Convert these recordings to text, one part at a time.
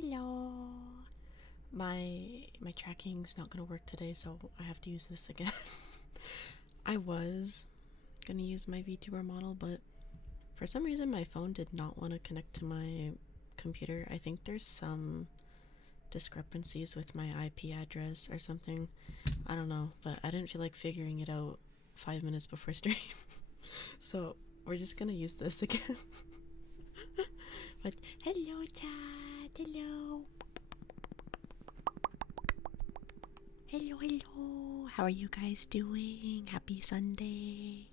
Hello. My tracking's not gonna work today, so I have to use this again. I was gonna use my VTuber model, but for some reason my phone did not want to connect to my computer. I think there's some discrepancies with my IP address or something. I don't know, but I didn't feel like figuring it out 5 minutes before stream. So we're just gonna use this again. But hello chat, hello. Hello. How are you guys doing? Happy Sunday.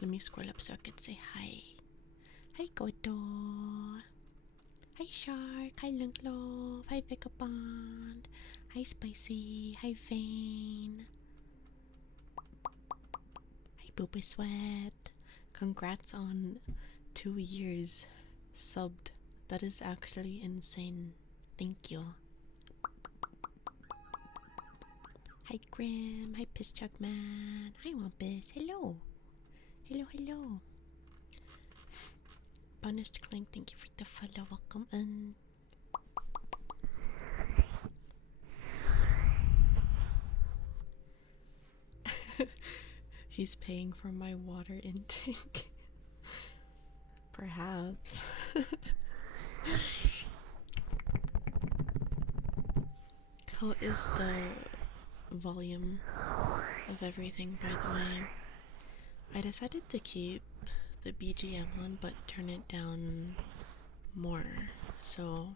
Let me scroll up so I can say hi. Hi Koto. Hi Shark. Hi Lunklove. Hi Vagabond. Hi Spicy. Hi Vane. Hi Booba Sweat. Congrats on 2 years subbed. That is actually insane. Thank you. Hi Grim. Hi Pisschug Man. Hi Wampus. Hello. Hello, hello. Punished Clank, thank you for the follow. Welcome in. He's paying for my water intake. Perhaps. How is the volume of everything, by the way? I decided to keep the BGM on but turn it down more, so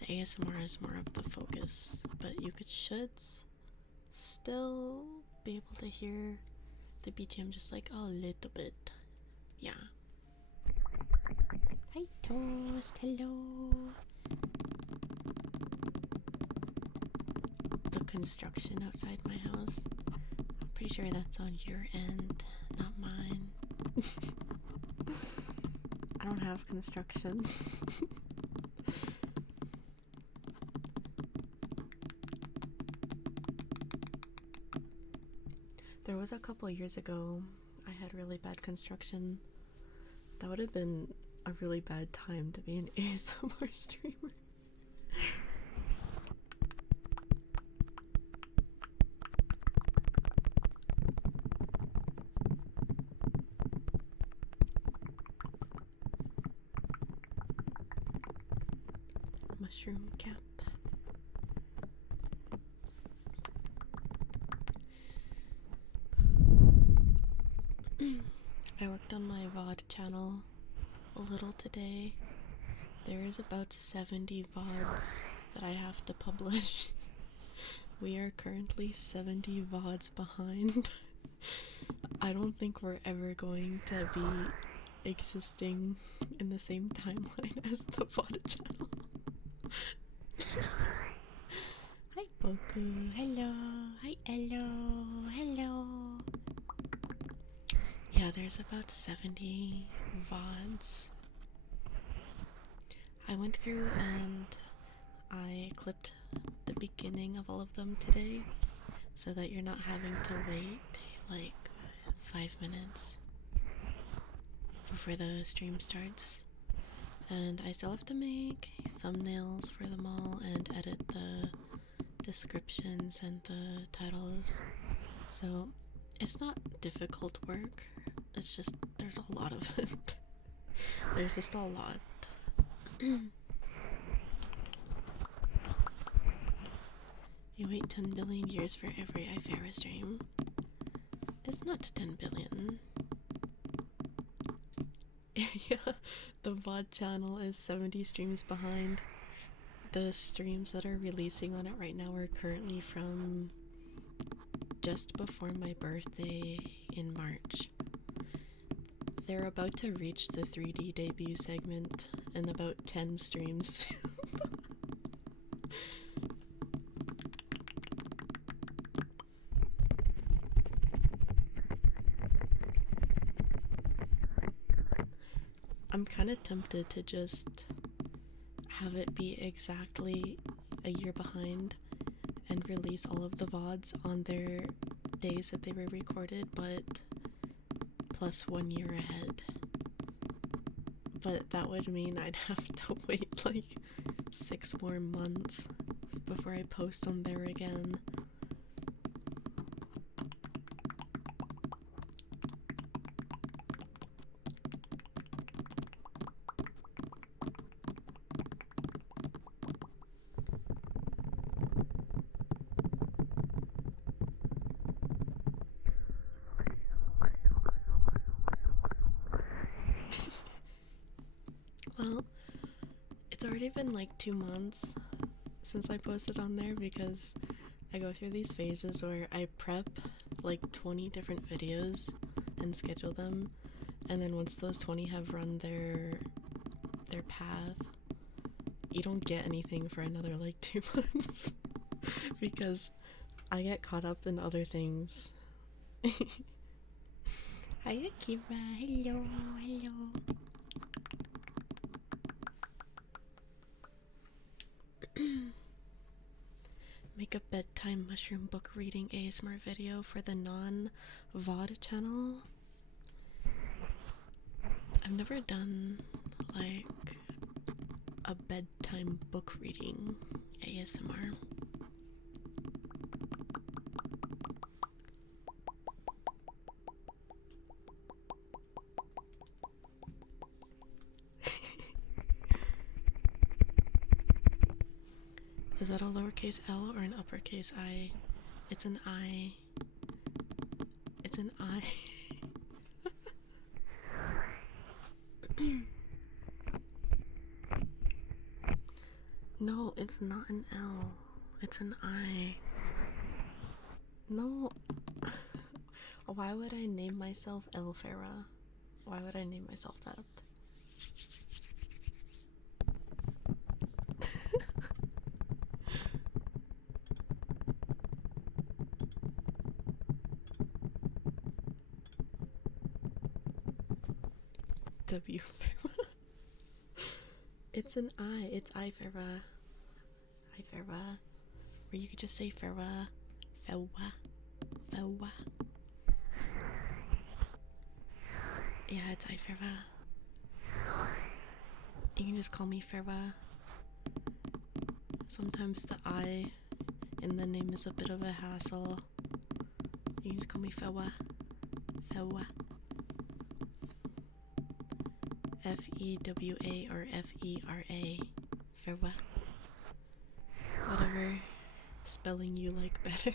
the ASMR is more of the focus, but you should still be able to hear the BGM just like a little bit. Yeah. Hi Toast, hello. The construction outside my house, I'm pretty sure that's on your end, not mine. I don't have construction. There was a couple years ago I had really bad construction. That would have been a really bad time to be an ASMR streamer. Mushroom cap. I worked on my VOD channel a little today. There is about 70 VODs that I have to publish. We are currently 70 VODs behind. I don't think we're ever going to be existing in the same timeline as the VOD channel. Hi Boku, hello. Hi Elo, hello. Yeah, there's about 70 VODs. I went through and I clipped the beginning of all of them today so that you're not having to wait like 5 minutes before the stream starts. And I still have to make thumbnails for them all and edit the descriptions and the titles. So it's not difficult work, it's just there's a lot of it. There's just a lot. You wait 10 billion years for every iFera stream. It's not 10 billion. Yeah, the VOD channel is 70 streams behind. The streams that are releasing on it right now are currently from just before my birthday in March. They're about to reach the 3D debut segment in about 10 streams. I'm kind of tempted to just have it be exactly a year behind and release all of the VODs on their days that they were recorded, but plus 1 year ahead. But that would mean I'd have to wait like 6 more months before I post on there again. Well, it's already been like 2 months since I posted on there because I go through these phases where I prep like 20 different videos and schedule them, and then once those 20 have run their path, you don't get anything for another like 2 months because I get caught up in other things. Hi Akira, hello, hello. Make a bedtime mushroom book reading ASMR video for the non-VOD channel. I've never done like a bedtime book reading ASMR. Is that a lowercase L or an uppercase I? It's an I. It's an I. No, it's not an L. It's an I. No. Why would I name myself El Farah? Why would I name myself that? W Farah. It's an I. It's I Farah. I Farah. Or you could just say Farah. Farah. Farah. Yeah, it's I Farah. You can just call me Farah. Sometimes the I in the name is a bit of a hassle. You can just call me Farah. Farah. F-E-W-A or F-E-R-A. Farah. Whatever spelling you like better.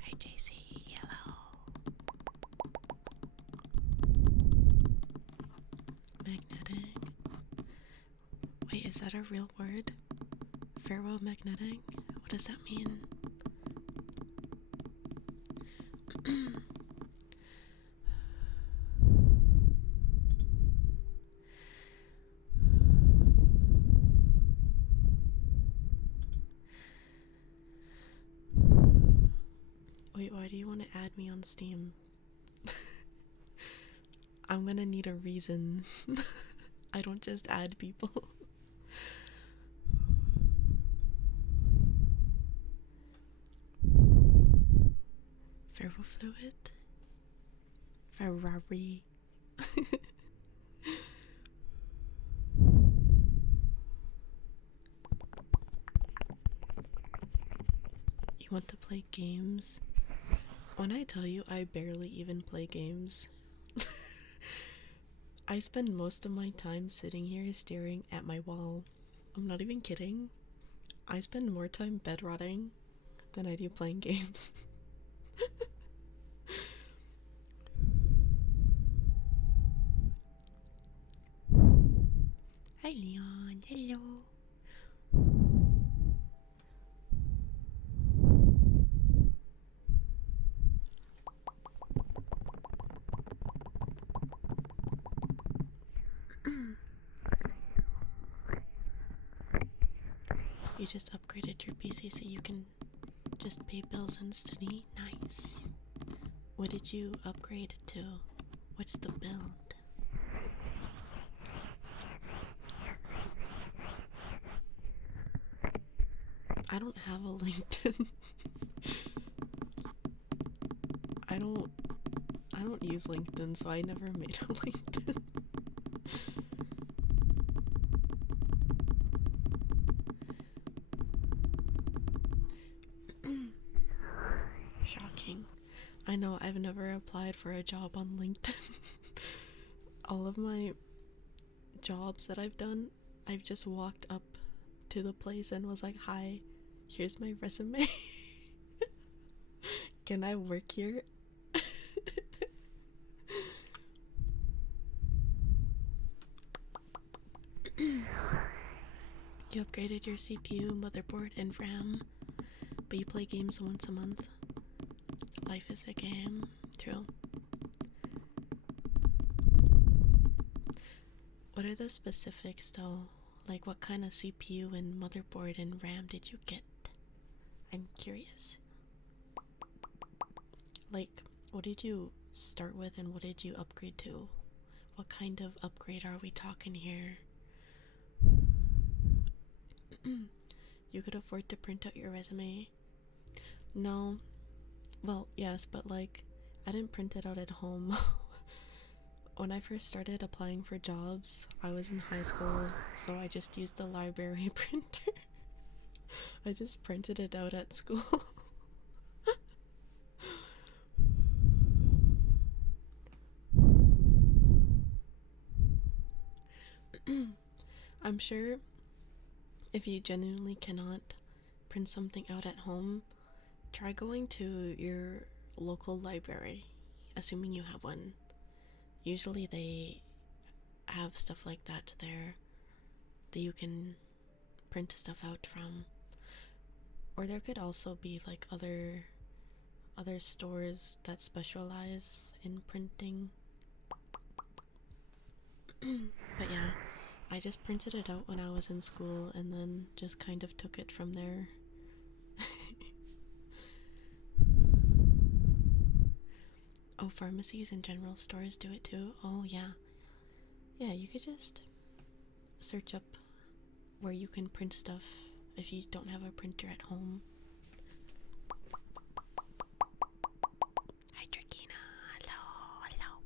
Hi JC, hello. Magnetic. Wait, is that a real word? Ferromagnetic? What does that mean? Wait, why do you want to add me on Steam? I'm gonna need a reason. I don't just add people. Ferrofluid? Ferrari. You want to play games? When I tell you I barely even play games, I spend most of my time sitting here staring at my wall. I'm not even kidding. I spend more time bed rotting than I do playing games. Hi Leon, hello. You just upgraded your PC so you can just pay bills instantly? Nice. What did you upgrade to? What's the build? I don't have a LinkedIn. I don't I don't use LinkedIn, so I never made a LinkedIn. Shocking. I know, I've never applied for a job on LinkedIn. All of my jobs that I've done, I've just walked up to the place and was like, "Hi, here's my resume. Can I work here?" You upgraded your CPU, motherboard, and RAM, but you play games once a month. Life is a game. True. What are the specifics though? Like, what kind of CPU and motherboard and RAM did you get? I'm curious. Like, what did you start with and what did you upgrade to? What kind of upgrade are we talking here? You could afford to print out your resume? No. Well, yes, but like, I didn't print it out at home. When I first started applying for jobs, I was in high school, so I just used the library printer. I just printed it out at school. I'm sure if you genuinely cannot print something out at home, try going to your local library, assuming you have one. Usually they have stuff like that there that you can print stuff out from. Or there could also be like other stores that specialize in printing. But yeah, I just printed it out when I was in school and then just kind of took it from there. Oh, pharmacies and general stores do it too? Oh, yeah. Yeah, you could just search up where you can print stuff if you don't have a printer at home. Hi, Drakina. Hello.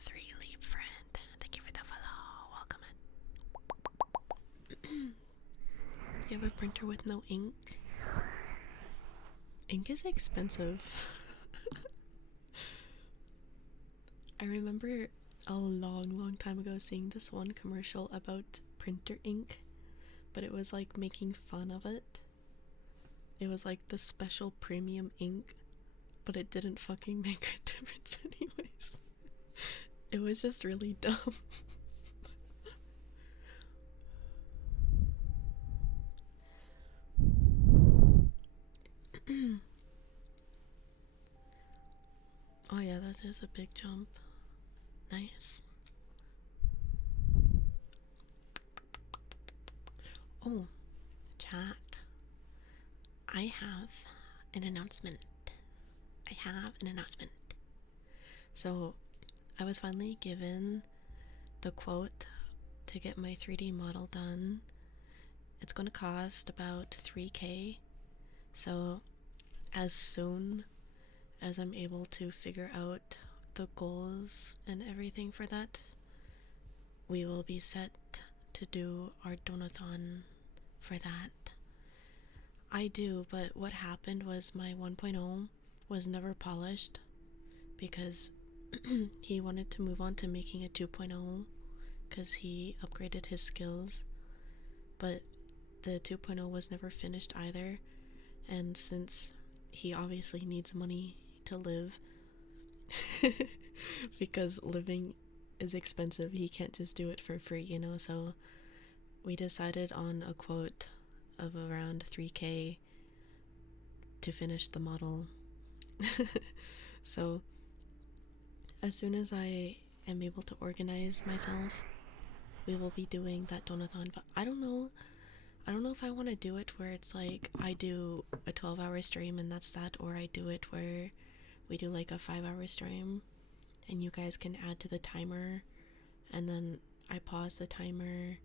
Three leaf friend. Thank you for the follow. Welcome in. You have a printer with no ink? Ink is expensive. I remember a long time ago seeing this one commercial about printer ink, but it was like making fun of it. It was like the special premium ink, but it didn't fucking make a difference anyways. It was just really dumb. Oh yeah, that is a big jump. Nice. Oh, chat. I have an announcement. So, I was finally given the quote to get my 3D model done. It's gonna cost about 3K. So, as soon as I'm able to figure out the goals and everything for that, we will be set to do our donathon for that. I do, but what happened was my 1.0 was never polished because he wanted to move on to making a 2.0 because he upgraded his skills, but the 2.0 was never finished either, and since he obviously needs money to live because living is expensive, he can't just do it for free, you know, so we decided on a quote of around 3K to finish the model. So as soon as I am able to organize myself, we will be doing that donathon. But I don't know if I want to do it where it's like I do a 12-hour stream and that's that, or I do it where we do like a 5-hour stream and you guys can add to the timer, and then I pause the timer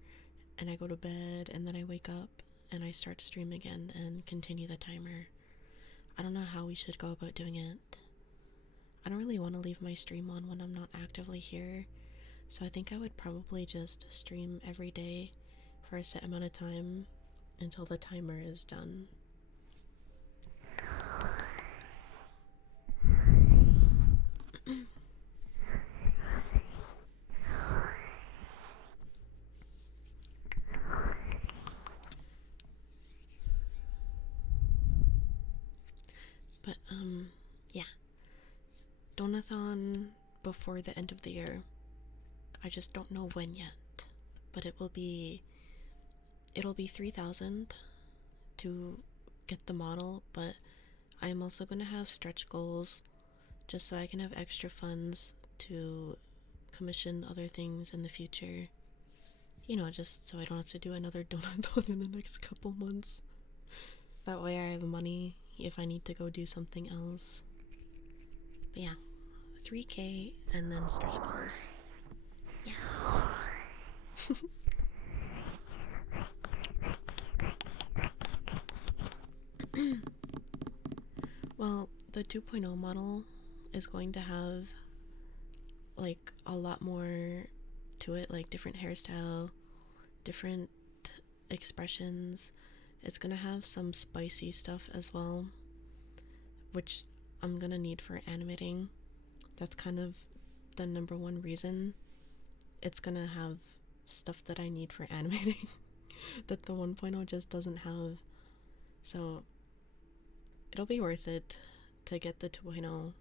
and I go to bed, and then I wake up and I start stream again and continue the timer. I don't know how we should go about doing it. I don't really want to leave my stream on when I'm not actively here, so I think I would probably just stream every day for a set amount of time until the timer is done. But yeah, Donathon before the end of the year. I just don't know when yet, but it'll be 3,000 to get the model, but I am also going to have stretch goals just so I can have extra funds to commission other things in the future. You know, just so I don't have to do another donathon in the next couple months. That way I have money if I need to go do something else. But yeah, 3K and then stretch goals. Yeah. Well, the 2.0 model is going to have like a lot more to it, like different hairstyle, different expressions. It's gonna have some spicy stuff as well, which I'm gonna need for animating. That's kind of the number one reason. It's gonna have stuff that I need for animating that the 1.0 just doesn't have. So it'll be worth it to get the 2.0.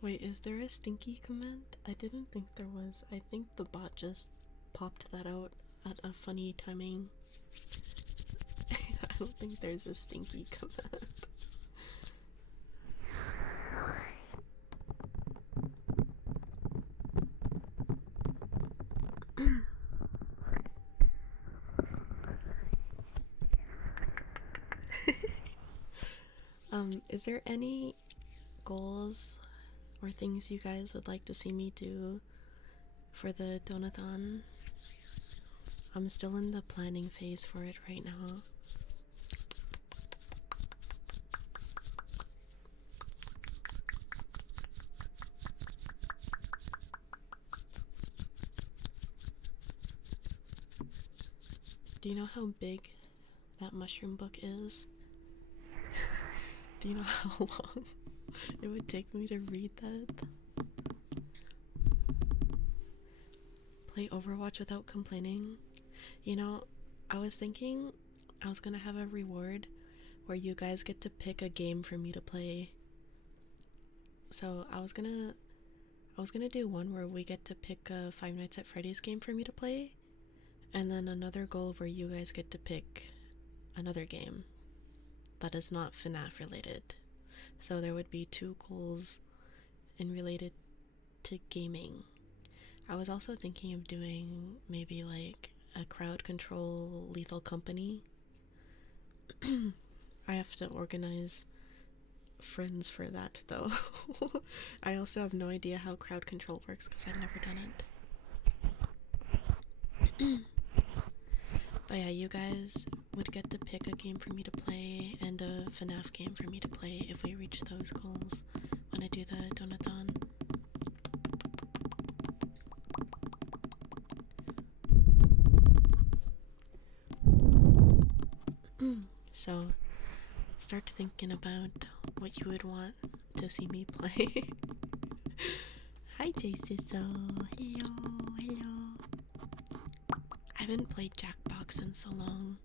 Wait, is there a stinky comment? I didn't think there was. I think the bot just popped that out at a funny timing. I don't think there's a stinky comment. Is there any goals or things you guys would like to see me do for the donathon? I'm still in the planning phase for it right now. Do you know how big that mushroom book is? Do you know how long it would take me to read that? Play Overwatch without complaining? You know, I was thinking I was gonna have a reward where you guys get to pick a game for me to play. So I was gonna do one where we get to pick a Five Nights at Freddy's game for me to play, and then another goal where you guys get to pick another game that is not FNAF related. So there would be 2 goals in related to gaming. I was also thinking of doing maybe like a crowd control Lethal Company. I have to organize friends for that though. I also have no idea how crowd control works because I've never done it. But yeah, you guys would get to pick a game for me to play and a FNAF game for me to play if we reach those goals when I do the donathon. So start thinking about what you would want to see me play. Hi J-Sizzle, hello, hello. I haven't played Jackbox in so long.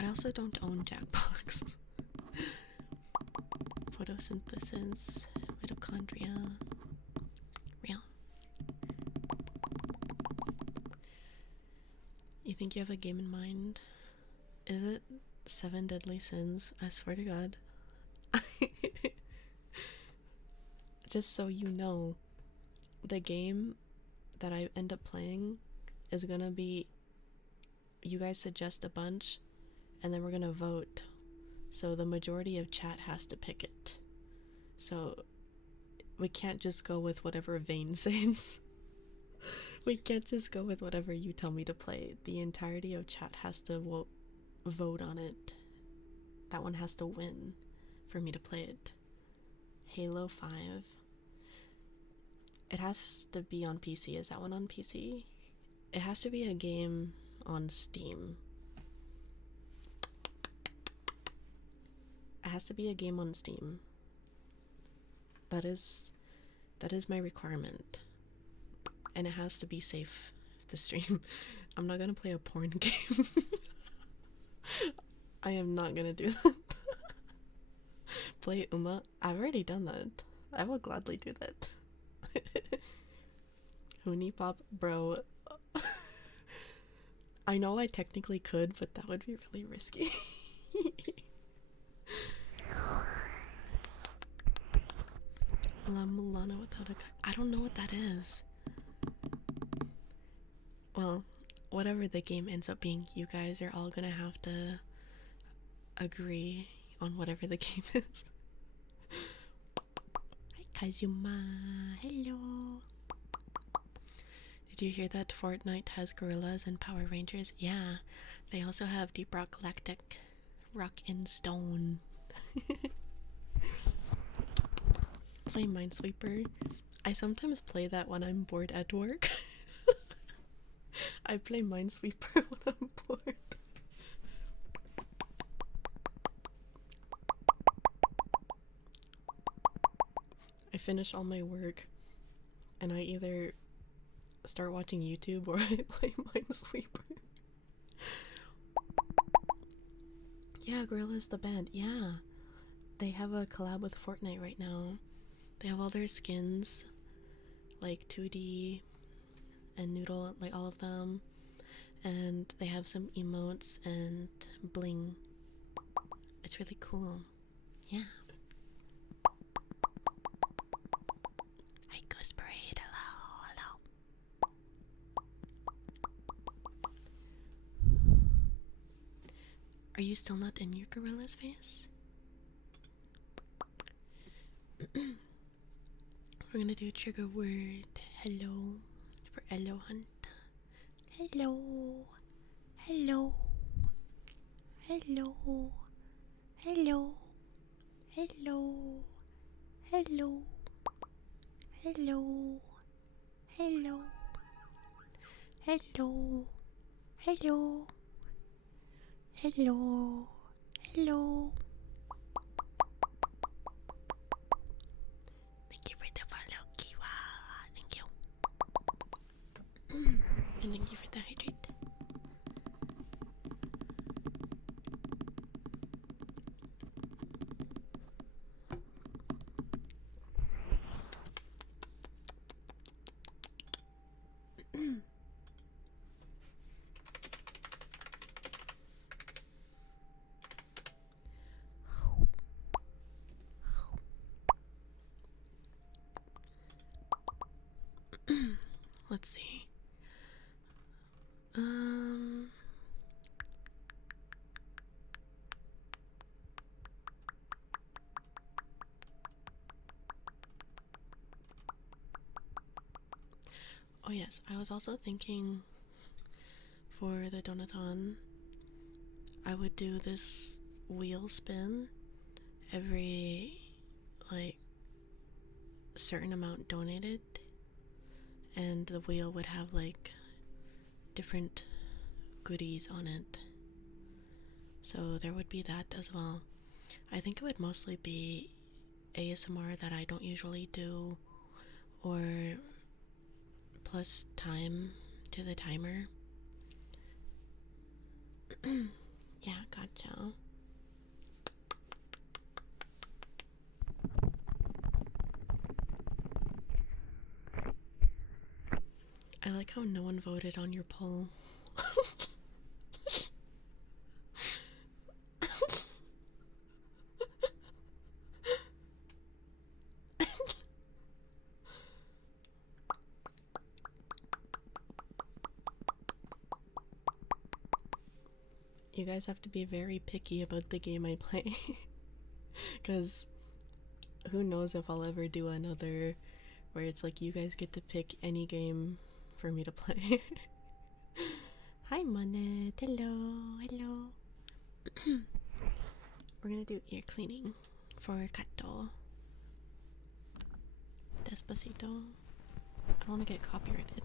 I also don't own Jackbox. Photosynthesis, mitochondria, real. You think you have a game in mind? Is it 7 Deadly Sins? I swear to God. just so you know, the game that I end up playing is gonna be, you guys suggest a bunch, and then we're gonna vote. So the majority of chat has to pick it. So we can't just go with whatever Vane says. We can't just go with whatever you tell me to play. The entirety of chat has to vote on it. That one has to win for me to play it. Halo 5. It has to be on PC. Is that one on PC? It has to be a game on Steam. It has to be a game on Steam. That is my requirement. And it has to be safe to stream. I'm not gonna play a porn game. I am not gonna do that. Play Uma? I've already done that. I will gladly do that. Hoonie Pop, bro. I know I technically could, but that would be really risky. La Mulana without a cut. I don't know what that is. Well, whatever the game ends up being, you guys are all gonna have to agree on whatever the game is. Hi Kazuma, hello. Did you hear that Fortnite has gorillas and Power Rangers? Yeah, they also have Deep Rock Galactic, Rock and Stone. Play Minesweeper. I sometimes play that when I'm bored at work. I play Minesweeper when I'm bored. I finish all my work and I either start watching YouTube or I play Minesweeper. Yeah, Gorillaz the band. Yeah, they have a collab with Fortnite right now. They have all their skins, like 2D and Noodle, like all of them, and they have some emotes and bling. It's really cool. Yeah. Hi Ghost Parade, hello. Are you still not in your Gorillaz phase? We're gonna do a trigger word. Hello for Hello Hunt. Hello. Hello. Hello. Hello. Hello. Hello. Hello. Hello. Hello. Hello. Hello. Hello. Thank you for the follow, Kiwa. Thank you. And thank you for the hydrate. Let's see. Oh yes, I was also thinking for the donathon, I would do this wheel spin every, like, certain amount donated, and the wheel would have, like, different goodies on it. So there would be that as well. I think it would mostly be ASMR that I don't usually do, or plus time to the timer. Yeah, gotcha. I like how no one voted on your poll. You guys have to be very picky about the game I play. Because who knows if I'll ever do another where it's like you guys get to pick any game for me to play. Hi, Monet. Hello. Hello. We're gonna do ear cleaning for Kato. Despacito. I don't want to get copyrighted.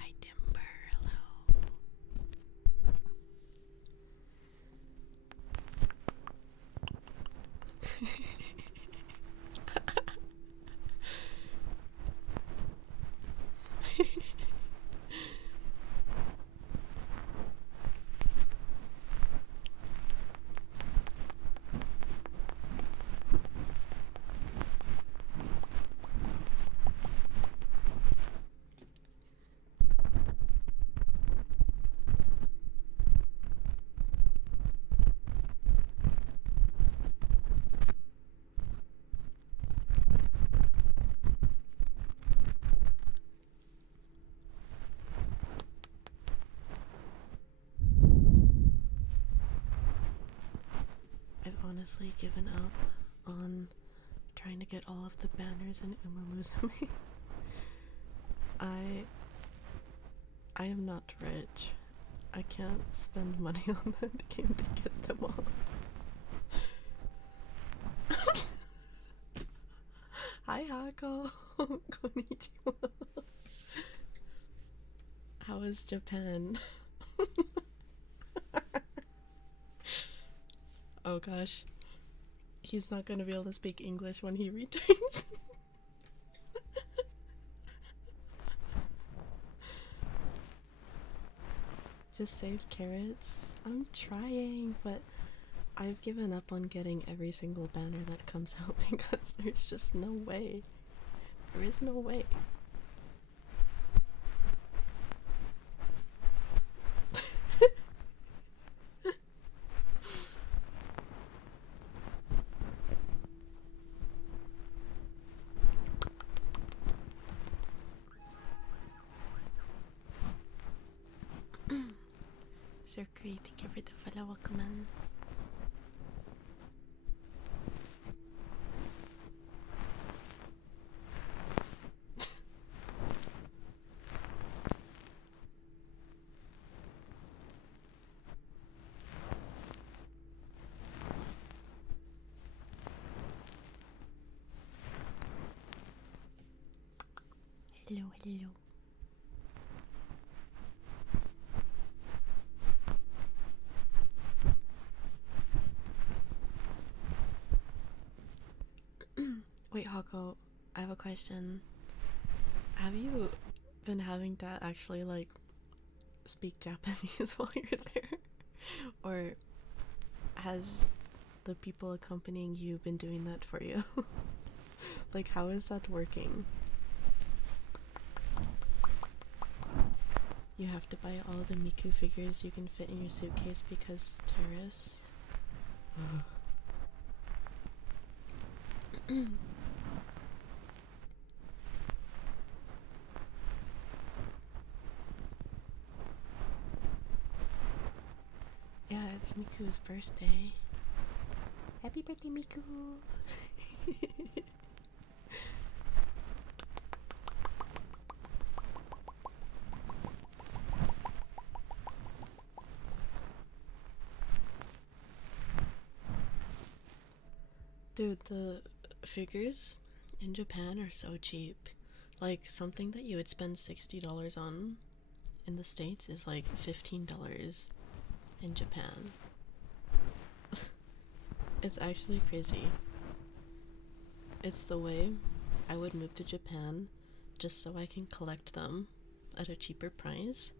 Hi, Dimber. Hello. I've honestly given up on trying to get all of the banners in Umumuzume. I am not rich. I can't spend money on that game to get them all. Hi, Hako. Konnichiwa. How is Japan? Oh gosh. He's not gonna be able to speak English when he returns. Just save carrots. I'm trying, but I've given up on getting every single banner that comes out because there's just no way. There is no way. Sir Cree, thank you for the follow. Welcome in. Hello, hello. Wait, Hako, I have a question. Have you been having to actually like speak Japanese while you're there? Or has the people accompanying you been doing that for you? Like, how is that working? You have to buy all the Miku figures you can fit in your suitcase because tariffs. Yeah, it's Miku's birthday. Happy birthday, Miku! Dude, the figures in Japan are so cheap. Like, something that you would spend $60 on in the States is like $15 in Japan. It's actually crazy. It's the way I would move to Japan just so I can collect them at a cheaper price.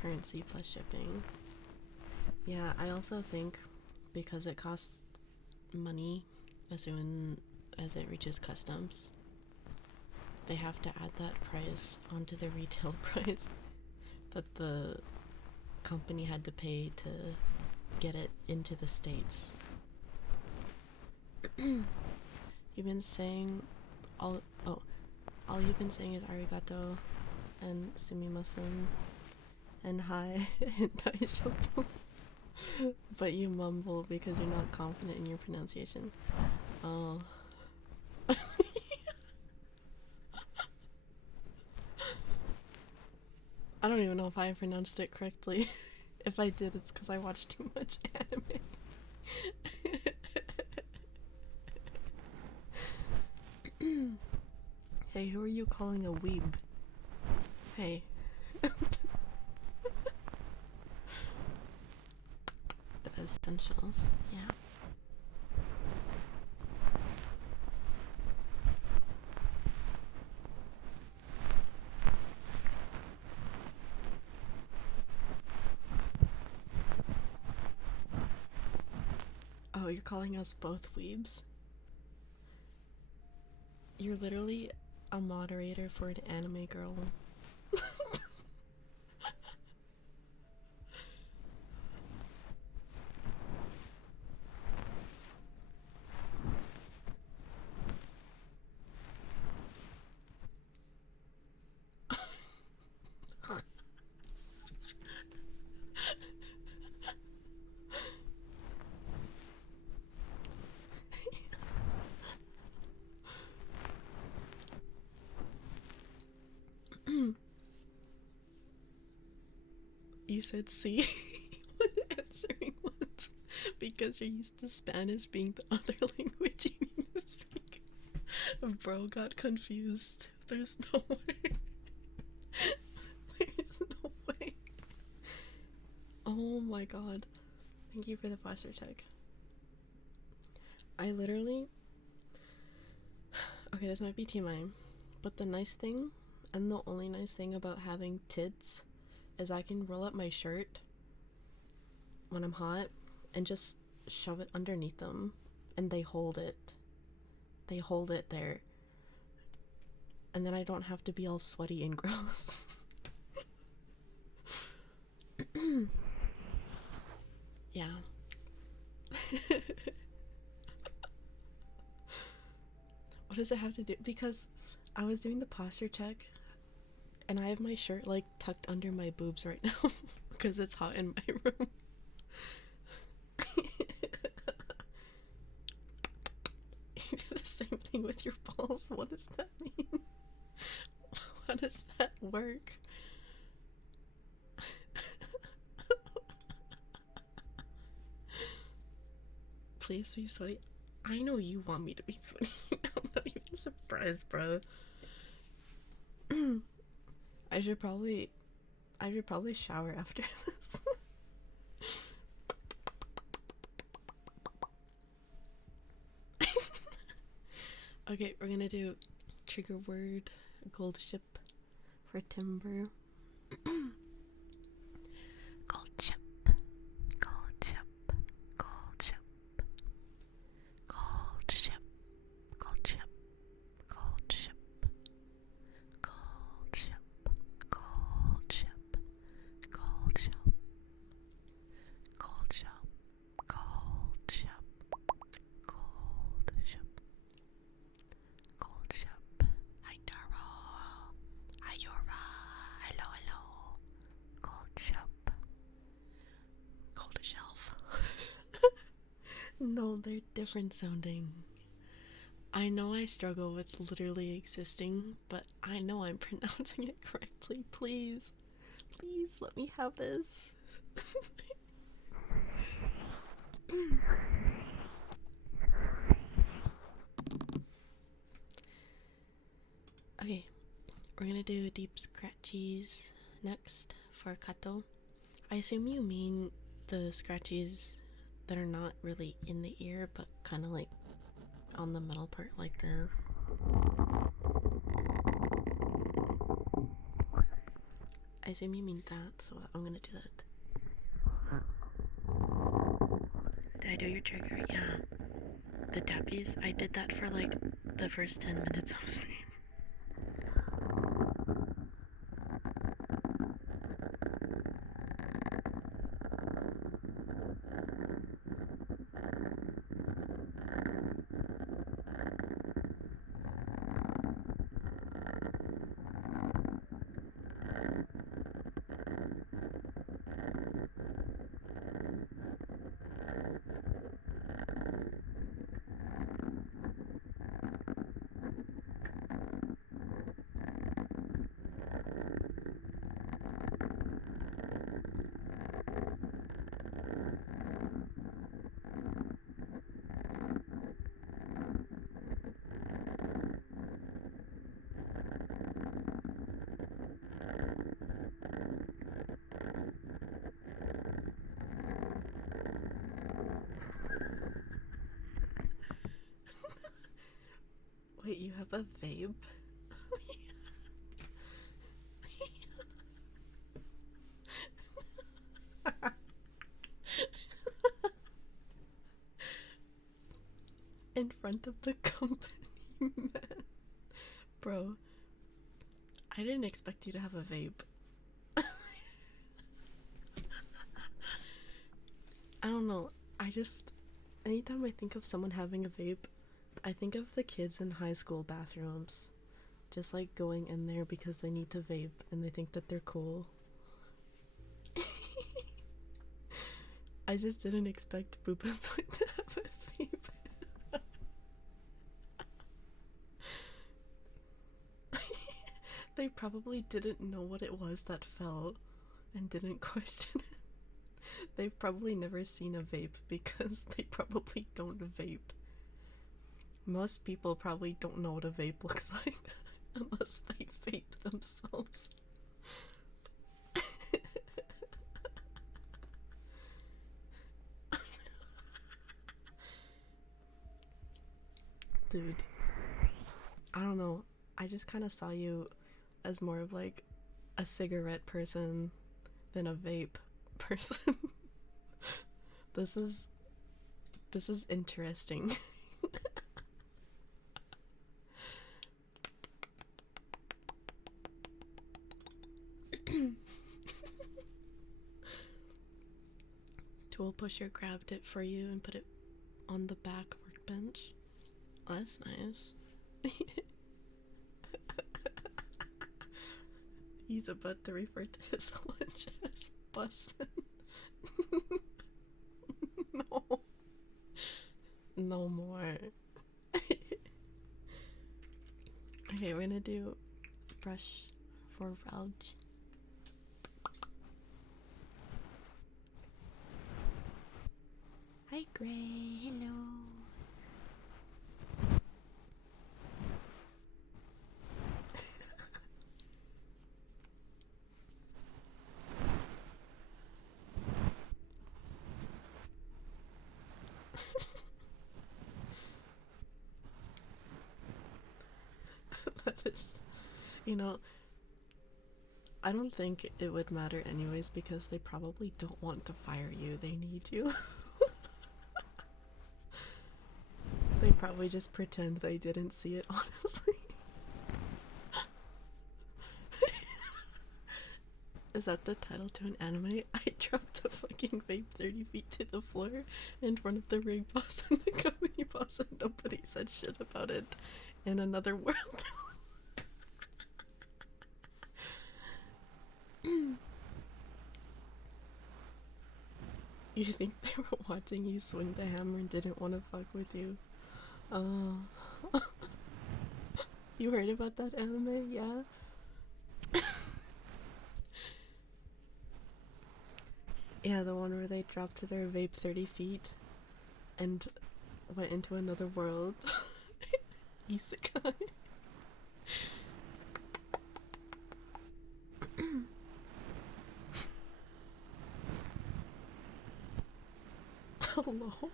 Currency plus shipping. Yeah, I also think because it costs money as soon as it reaches customs, they have to add that price onto the retail price that the company had to pay to get it into the States. You've been saying all you've been saying is arigato and sumimasen and hi and daijoubu. But you mumble because you're not confident in your pronunciation. Oh. I don't even know if I pronounced it correctly. If I did, it's because I watched too much anime. Hey, who are you calling a weeb? Hey. The essentials, yeah. Oh, you're calling us both weebs? You're literally a moderator for an anime girl. You said C when answering once because you're used to Spanish being the other language you need to speak. Bro got confused. There's no way. There's no way. Oh my god. Thank you for the posture check. I literally... Okay, this might be TMI, but the nice thing, and the only nice thing about having tits, is I can roll up my shirt when I'm hot and just shove it underneath them, and they hold it. They hold it there. And then I don't have to be all sweaty and gross. Yeah. What does it have to do? Because I was doing the posture check and I have my shirt like tucked under my boobs right now because it's hot in my room. You do the same thing with your balls. What does that mean? How does that work? Please be sweaty. I know you want me to be sweaty. I'm not even surprised, bro. I should probably shower after this. Okay, we're gonna do trigger word gold ship for timber. Gold ship, gold ship, gold ship, gold ship, gold ship, gold ship, gold ship, gold ship, gold ship, gold ship, gold ship, gold ship, gold ship. Hi Daro, hi Yora, hello hello. Gold ship, gold shelf. No, they're different sounding. I know I struggle with literally existing, but I know I'm pronouncing it correctly. Please, please let me have this. Okay, we're gonna do deep scratchies next for Kato. I assume you mean the scratchies that are not really in the ear, but kind of like on the metal part, like this. I assume you mean that, so I'm gonna do that. Did I do your trigger? Yeah. The tappies, I did that for like the first 10 minutes of stream. Wait, you have a vape? In front of the company, man. Bro, I didn't expect you to have a vape. I don't know. Anytime I think of someone having a vape, I think of the kids in high school bathrooms. Just like going in there because they need to vape and they think that they're cool. I just didn't expect Boopazoid to have a vape. They probably didn't know what it was that fell and didn't question it. They've probably never seen a vape because they probably don't vape. Most people probably don't know what a vape looks like unless they vape themselves. Dude, I don't know. I just kind of saw you as more of like a cigarette person than a vape person. This is interesting. Tool pusher grabbed it for you and put it on the back workbench. Oh, that's nice. He's about to refer to his lunch as bussin'. No. No more. Okay, we're gonna do brush for Ralge. Hi, Gray. Hello. That is, you know, I don't think it would matter anyways because they probably don't want to fire you. They need you. They probably just pretend they didn't see it, honestly. Is that the title to an anime? I dropped a fucking vape 30 feet to the floor in front of the rig boss and the company boss, and nobody said shit about it in another world. You think they were watching you swing the hammer and didn't want to fuck with you? Oh. You heard about that anime? Yeah? Yeah, the one where they dropped their vape 30 feet and went into another world. Isekai. solo.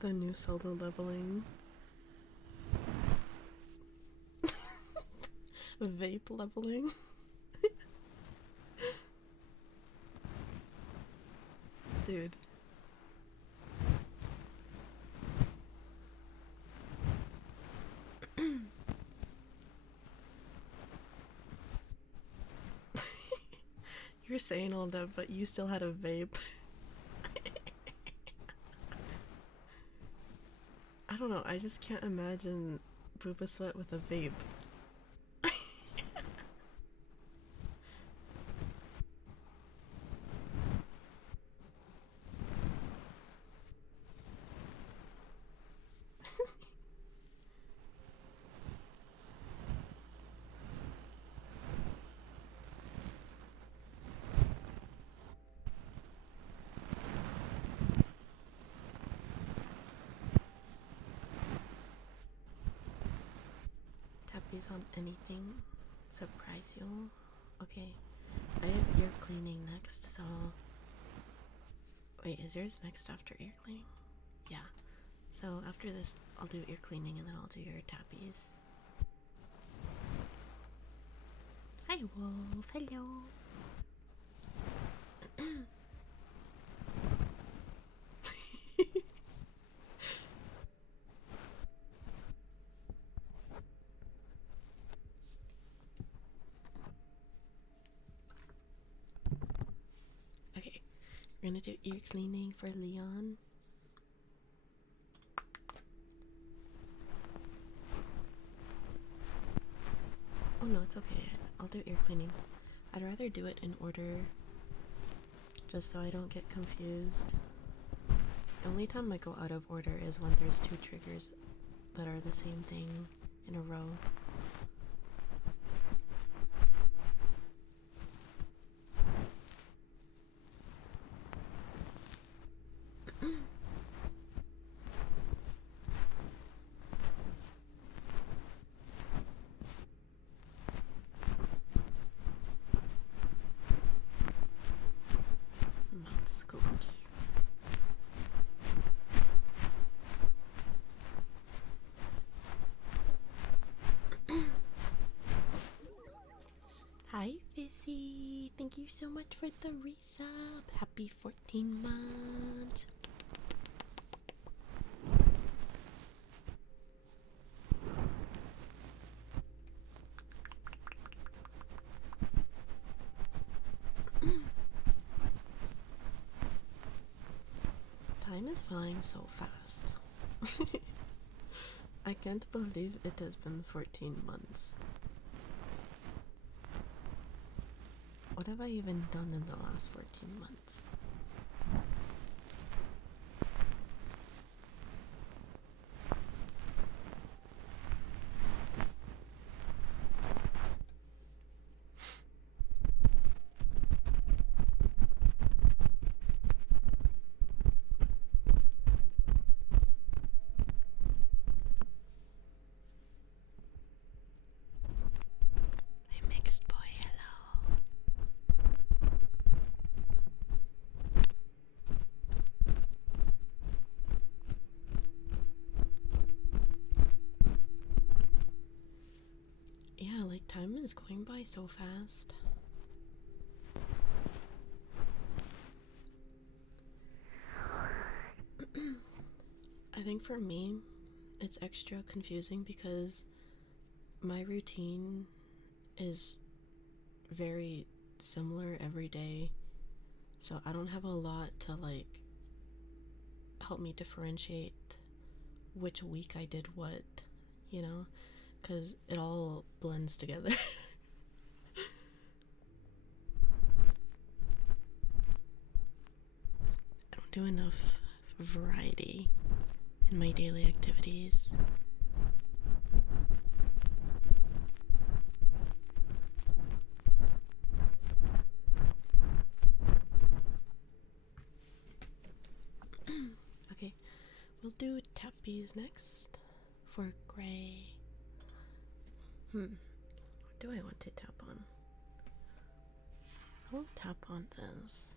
The new solo leveling. Vape leveling. Dude. You were saying all that, but you still had a vape. I don't know, I just can't imagine Booba Sweat with a vape. Tappies on anything surprise you? Okay, I have ear cleaning next, so... Wait, is yours next after ear cleaning? Yeah. So after this, I'll do ear cleaning and then I'll do your tappies. Hi, Wolf. Hello. Okay, we're gonna do ear cleaning for Leon. Oh no, it's okay. I'll do ear cleaning. I'd rather do it in order just so I don't get confused. The only time I go out of order is when there's two triggers that are the same thing in a row. Mouth scoops. Hi, Fizzy. Thank you so much for the resub. Happy 14 months. Time is flying so fast. I can't believe it has been 14 months. What have I even done in the last 14 months? Hey, mixed boy, hello. Yeah, like time is going by so fast. I think for me, it's extra confusing because my routine is very similar every day, so I don't have a lot to like help me differentiate which week I did what, you know, because it all blends together. I don't do enough variety in my daily activities. Okay, we'll do tappies next for gray. What do I want to tap on? I won't tap on this.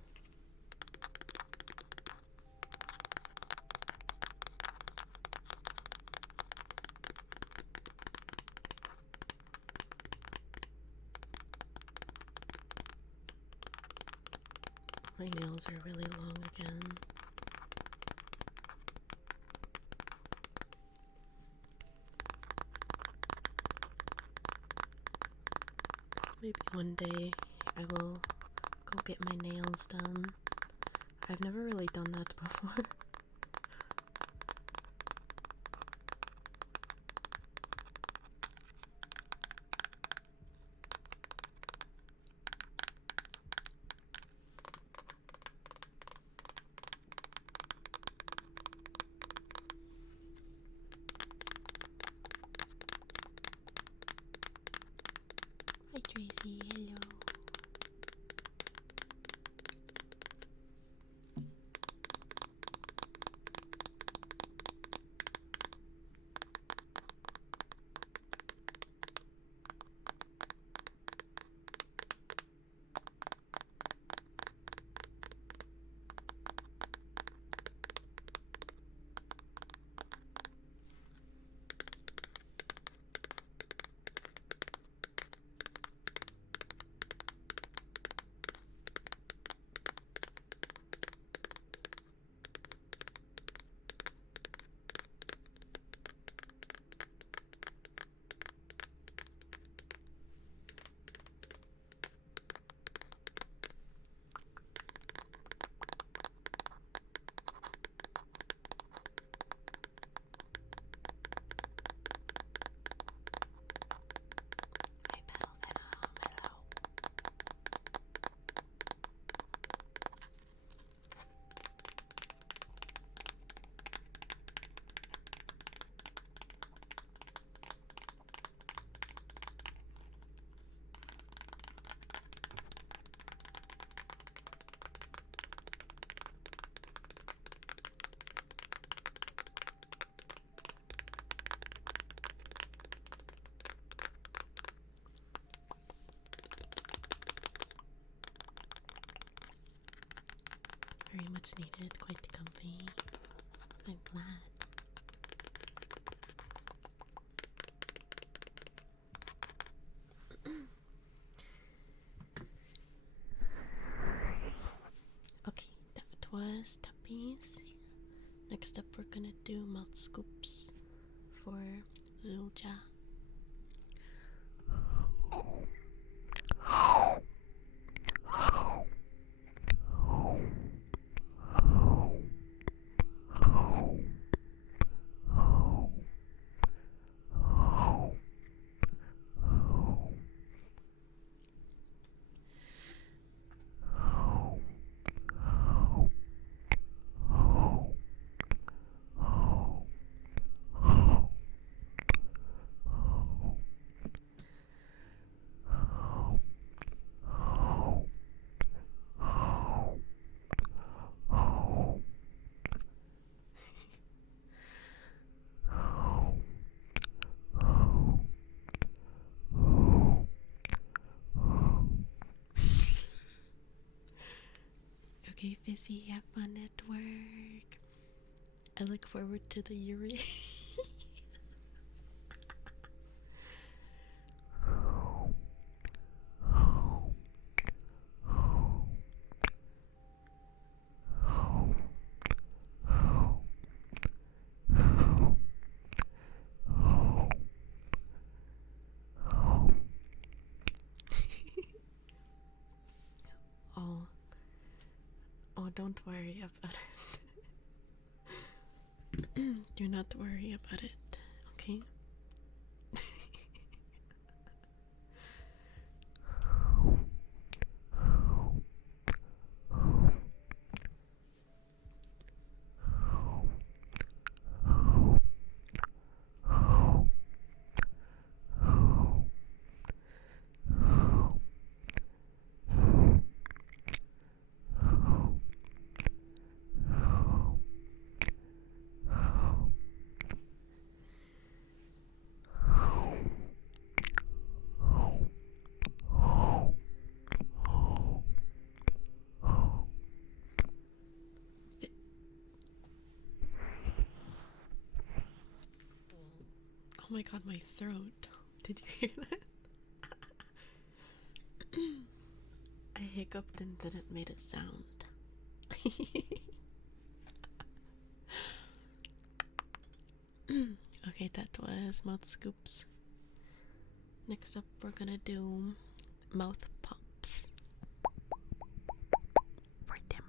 My nails are really long again. Maybe one day I will go get my nails done. I've never really done that before. Hi Tracy, hello. Very much needed, quite comfy. I'm glad. Okay, that was Tappies. Next up, we're gonna do mouth scoops for Zulja. Okay, Fizzy, have fun at work. I look forward to the Yuri. Oh, don't worry about it. Do not worry about it, okay? Oh my god, my throat. Did you hear that? I hiccuped and then it made it sound. Okay, that was mouth scoops. Next up, we're gonna do mouth pops for timber.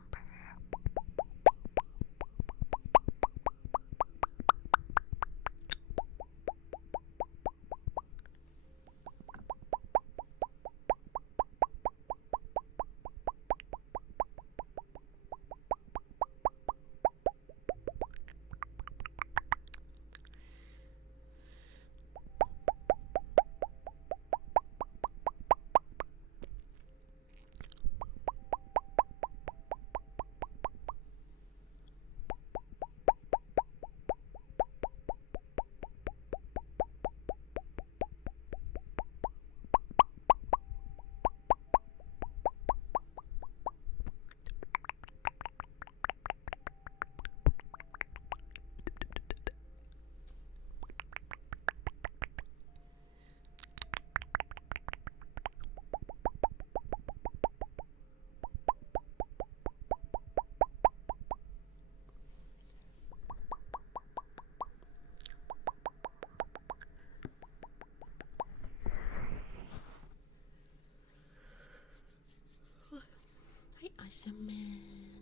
Hi, awesome man.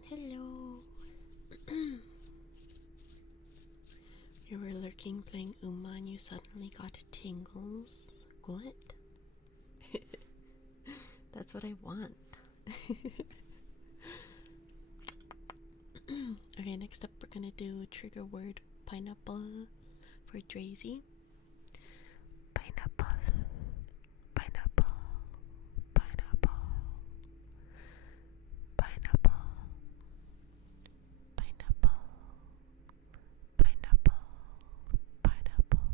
Hello. You were lurking playing Uma and you suddenly got tingles. What? That's what I want. Okay, next up we're gonna do trigger word pineapple for Drazy. Pineapple, pineapple, pineapple, pineapple, pineapple, pineapple, pineapple, pineapple, pineapple,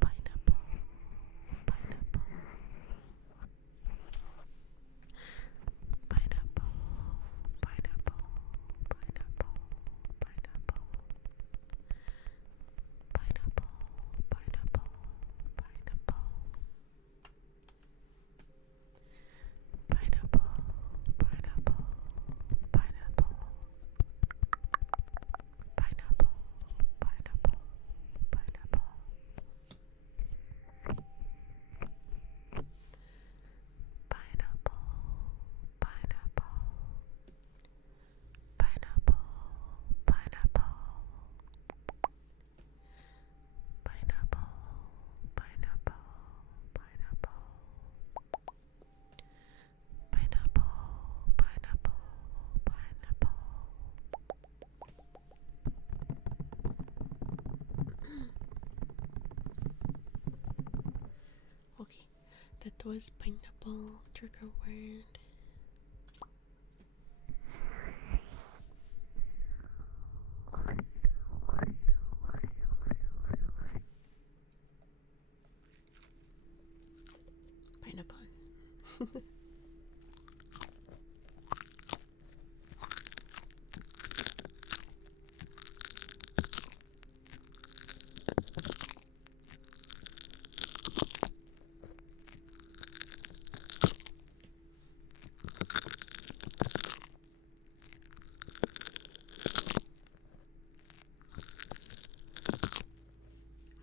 pineapple, pineapple. Pineapple, pineapple, pineapple, pineapple, pineapple, pineapple, pineapple, pineapple, pineapple, pineapple, pineapple, pineapple, pineapple. Pineapple, pineapple, pineapple, pineapple, pineapple, pineapple, pineapple, pineapple, pineapple, pineapple. Okay, that was pineapple trigger word. Pineapple.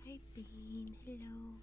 Hi Bean, hello.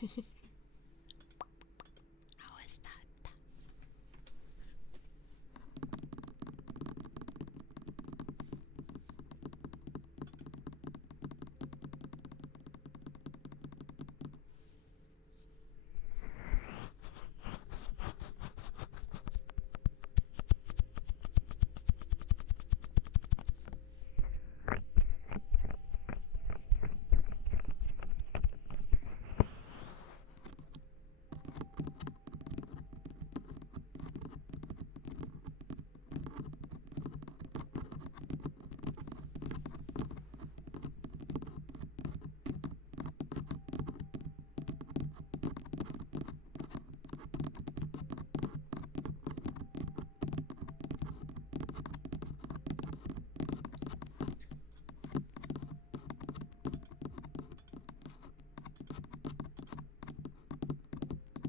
How is that?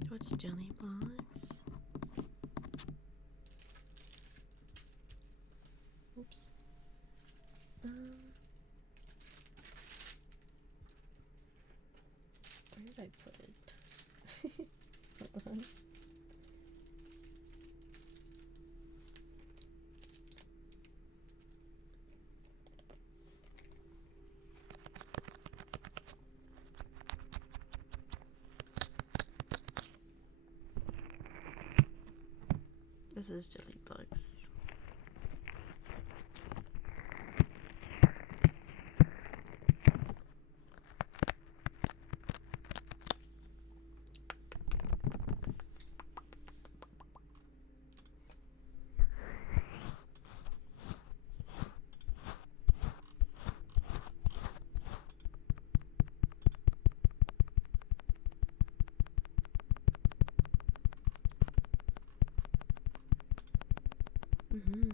What's jelly blocks? Oops. Where did I put it? Hold on. This is jelly bugs. Mm-hmm.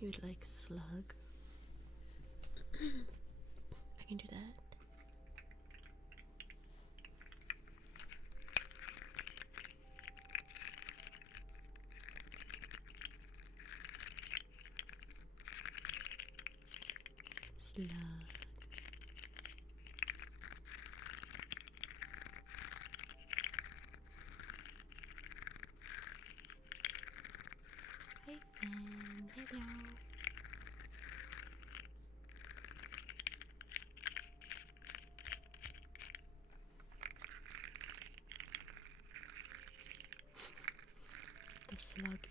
You would like slug? I can do that. Slug. Hey, and hello.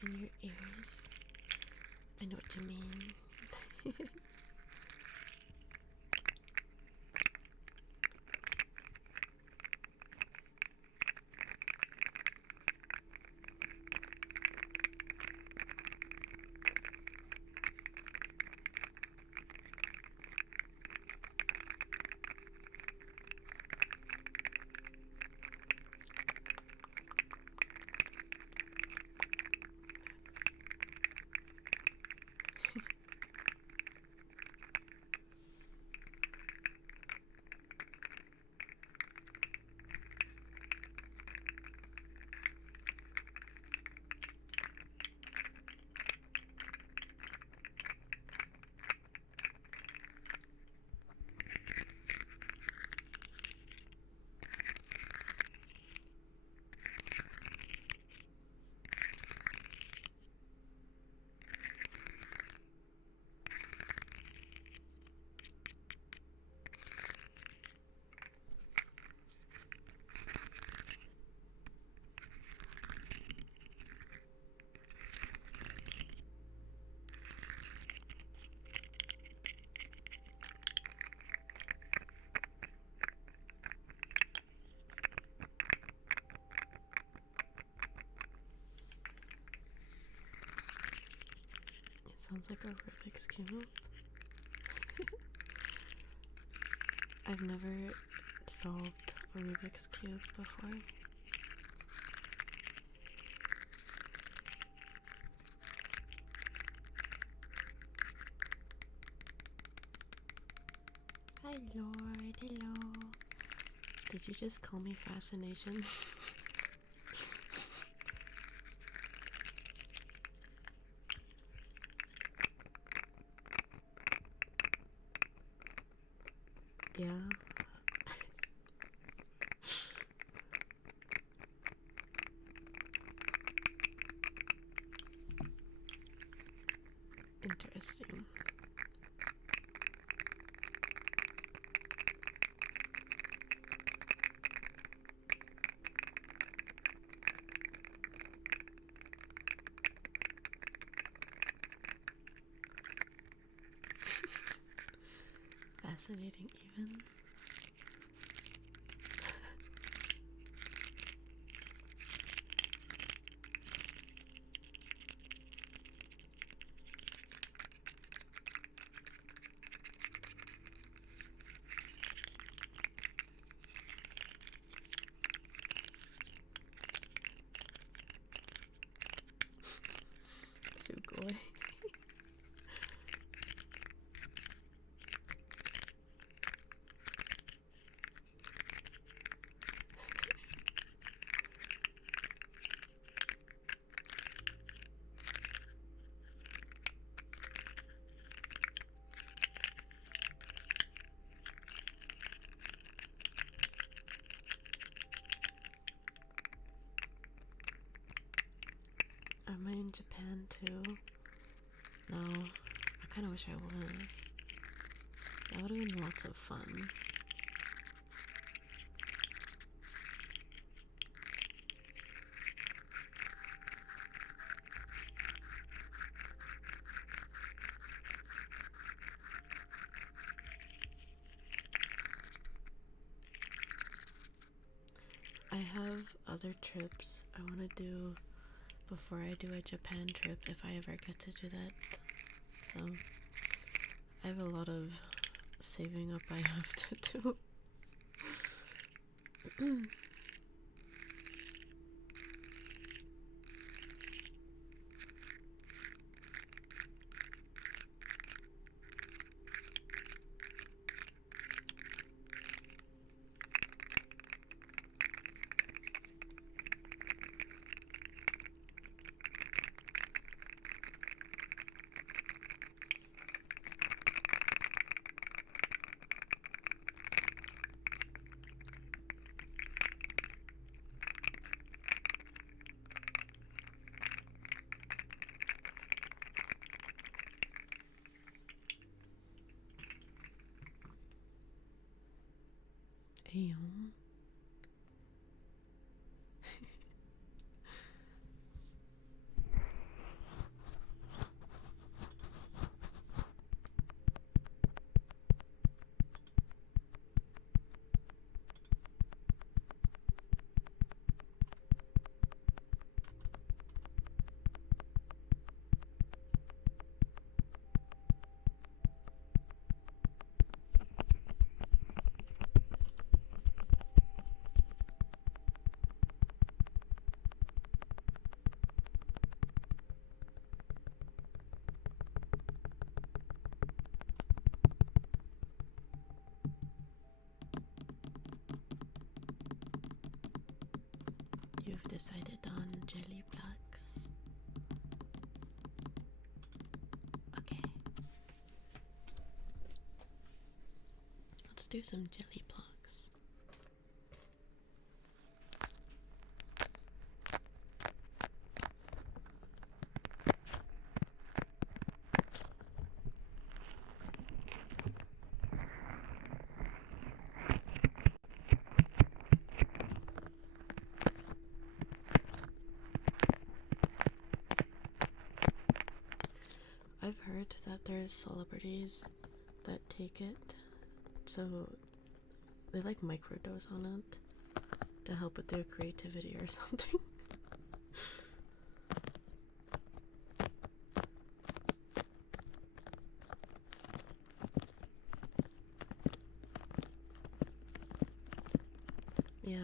in your ears. I know what you mean. Sounds like a Rubik's Cube. I've never solved a Rubik's Cube before. Hi Lord, hello. Did you just call me Fascination? Yeah. Interesting. Fascinating even. Sugoi. Am I in Japan too? No, I kind of wish I was. That would have been lots of fun. I have other trips I want to do before I do a Japan trip if I ever get to do that. So I have a lot of saving up I have to do. Ayon. you've decided on jelly blocks. Okay. Let's do some jelly blocks. I've heard that there's celebrities that take it, so they like microdose on it to help with their creativity or something. Yeah.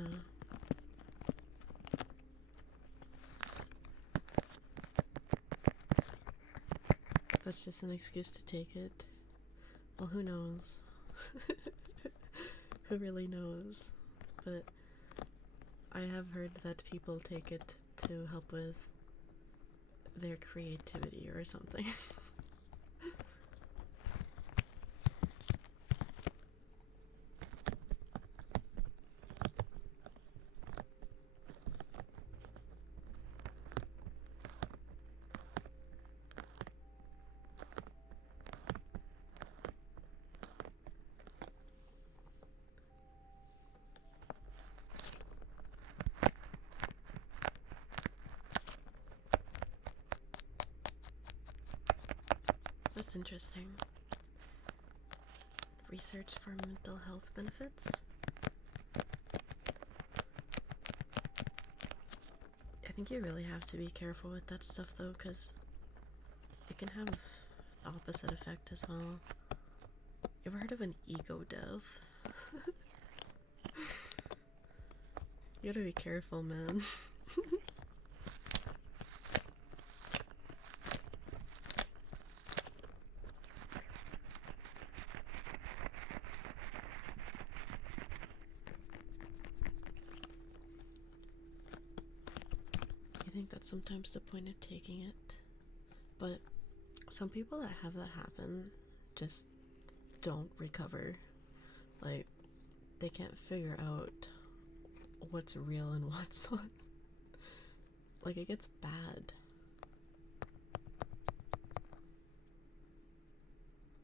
That's just an excuse to take it. Well, who knows? Who really knows? But I have heard that people take it to help with their creativity or something. That's interesting. Research for mental health benefits? I think you really have to be careful with that stuff though, because it can have the opposite effect as well. You ever heard of an ego death? You gotta be careful, man. I think that's sometimes the point of taking it. But some people that have that happen just don't recover. Like, they can't figure out what's real and what's not. Like, it gets bad.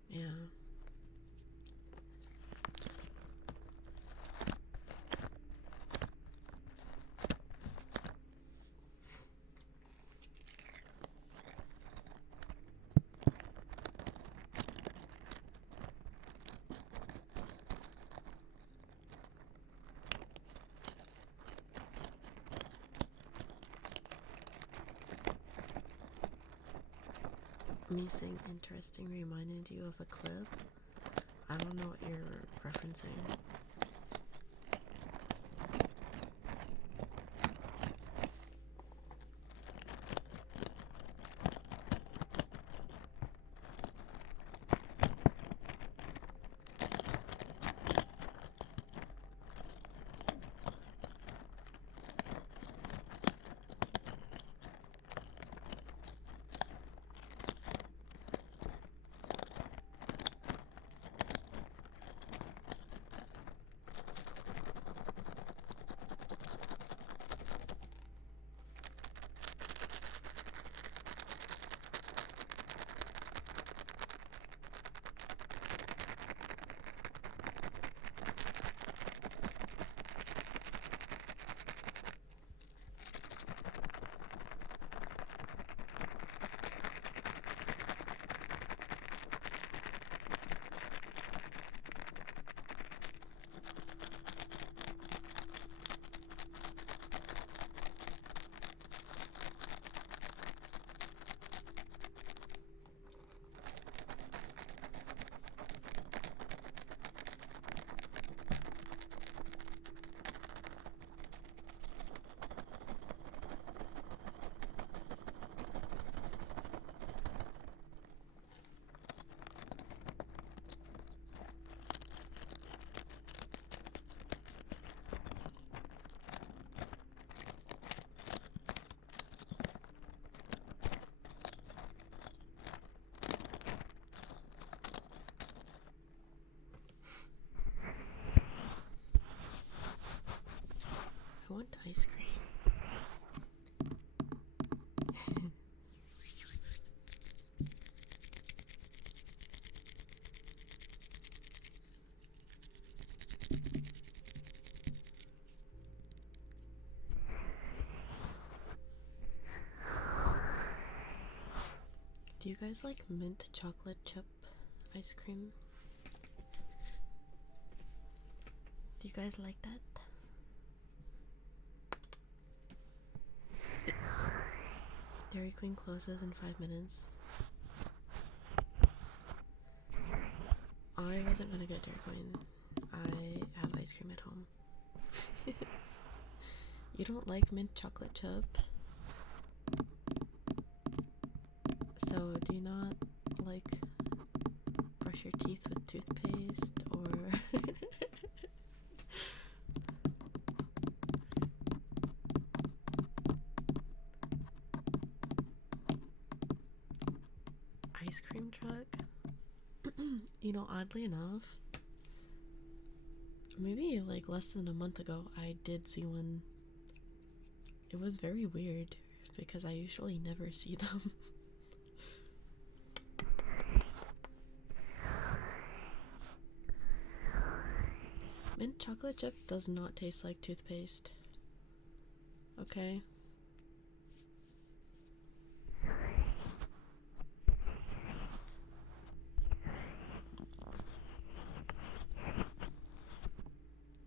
Yeah. Me saying interesting reminded you of a clip. I don't know what you're referencing. Do you guys like mint chocolate chip ice cream? Do you guys like that? Dairy Queen closes in 5 minutes. I wasn't gonna get Dairy Queen. I have ice cream at home. You don't like mint chocolate chip? So do you not like brush your teeth with toothpaste or ice cream truck? You know, oddly enough, maybe like less than a month ago, I did see one. It was very weird because I usually never see them. Mint chocolate chip does not taste like toothpaste. Okay?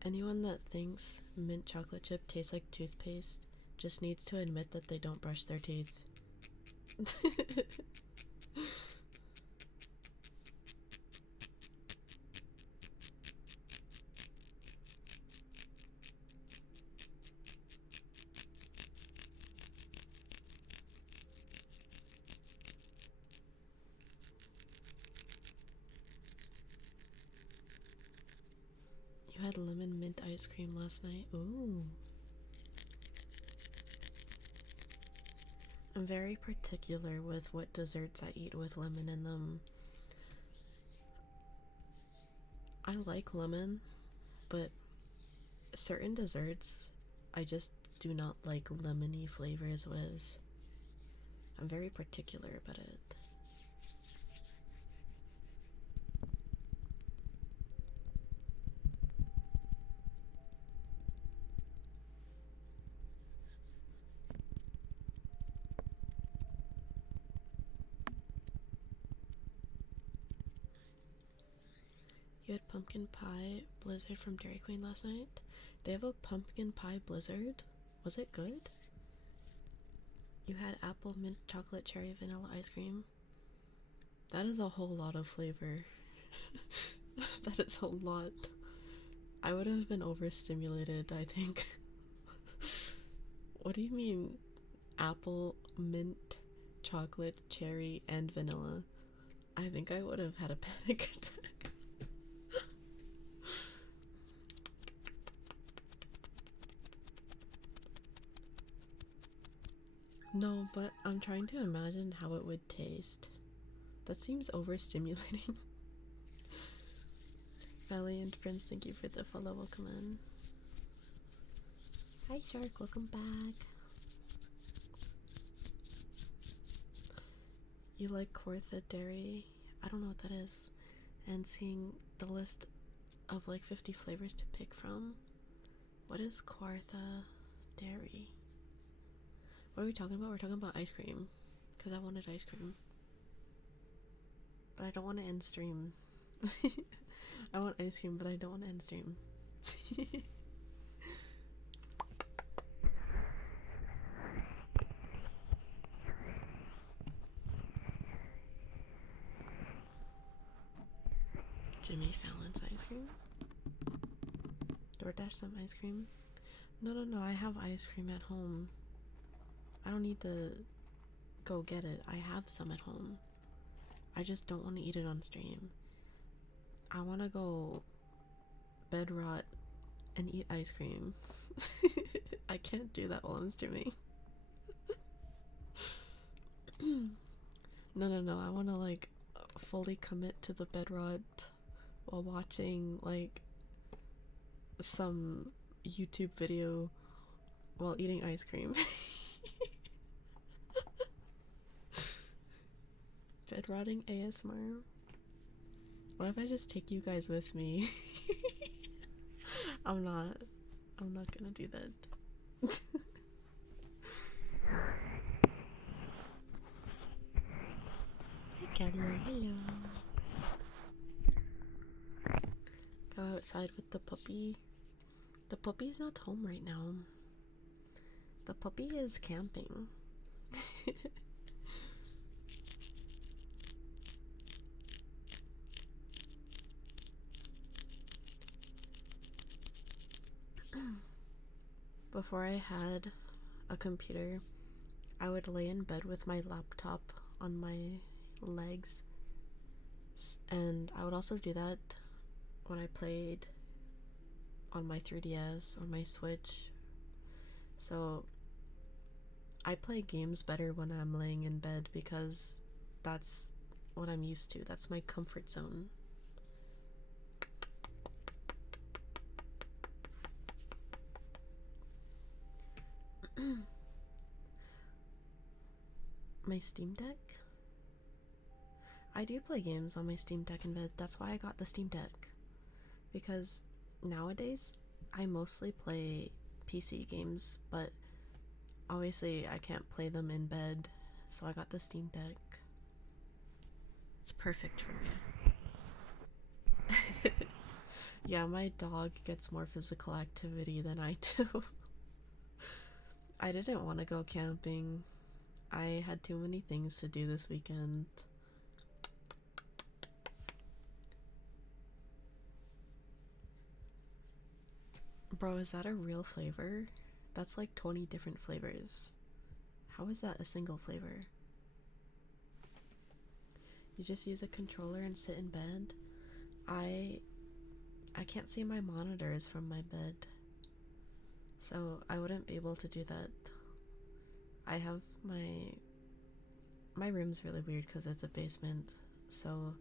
Anyone that thinks mint chocolate chip tastes like toothpaste just needs to admit that they don't brush their teeth. You had lemon mint ice cream last night. Ooh. I'm very particular with what desserts I eat with lemon in them. I like lemon, but certain desserts I just do not like lemony flavors with. I'm very particular about it. You had pumpkin pie blizzard from Dairy Queen last night? They have a pumpkin pie blizzard? Was it good? You had apple mint chocolate cherry vanilla ice cream? That is a whole lot of flavor. That is a lot. I would have been overstimulated, I think. What do you mean apple, mint, chocolate, cherry, and vanilla? I think I would have had a panic attack. No, but I'm trying to imagine how it would taste. That seems overstimulating. Valiant Prince, thank you for the follow. Welcome in. Hi Shark, welcome back. You like Cortha Dairy? I don't know what that is. And seeing the list of like 50 flavors to pick from. What is Cortha Dairy? What are we talking about? We're talking about ice cream. Because I wanted ice cream. But I don't want to end stream. I want ice cream, but I don't want to end stream. Jimmy Fallon's ice cream? DoorDash some ice cream? No, I have ice cream at home. I don't need to go get it. I have some at home. I just don't want to eat it on stream. I want to go bed rot and eat ice cream. I can't do that while I'm streaming. No, I want to like fully commit to the bed rot while watching like some YouTube video while eating ice cream. Bed rotting ASMR. What if I just take you guys with me? I'm not gonna do that. Hello, hello. Go outside with the puppy. The puppy's not home right now. The puppy is camping. Before I had a computer, I would lay in bed with my laptop on my legs, and I would also do that when I played on my 3DS or my Switch. So I play games better when I'm laying in bed because that's what I'm used to. That's my comfort zone. My Steam Deck? I do play games on my Steam Deck in bed. That's why I got the Steam Deck. Because nowadays, I mostly play PC games, but obviously I can't play them in bed, so I got the Steam Deck. It's perfect for me. Yeah, my dog gets more physical activity than I do. I didn't want to go camping. I had too many things to do this weekend. Bro, is that a real flavor? That's like 20 different flavors. How is that a single flavor? You just use a controller and sit in bed? I can't see my monitors from my bed, so I wouldn't be able to do that. I have my room's really weird because it's a basement, so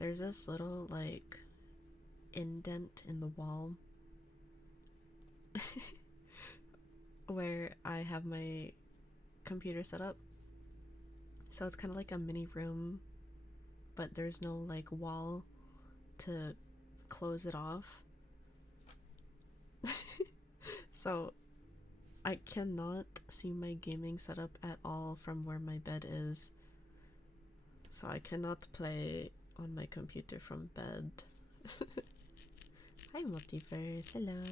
there's this little like indent in the wall where I have my computer set up. So it's kind of like a mini room, but there's no like wall to close it off. So I cannot see my gaming setup at all from where my bed is. So I cannot play on my computer from bed. Hi Multiverse, hello.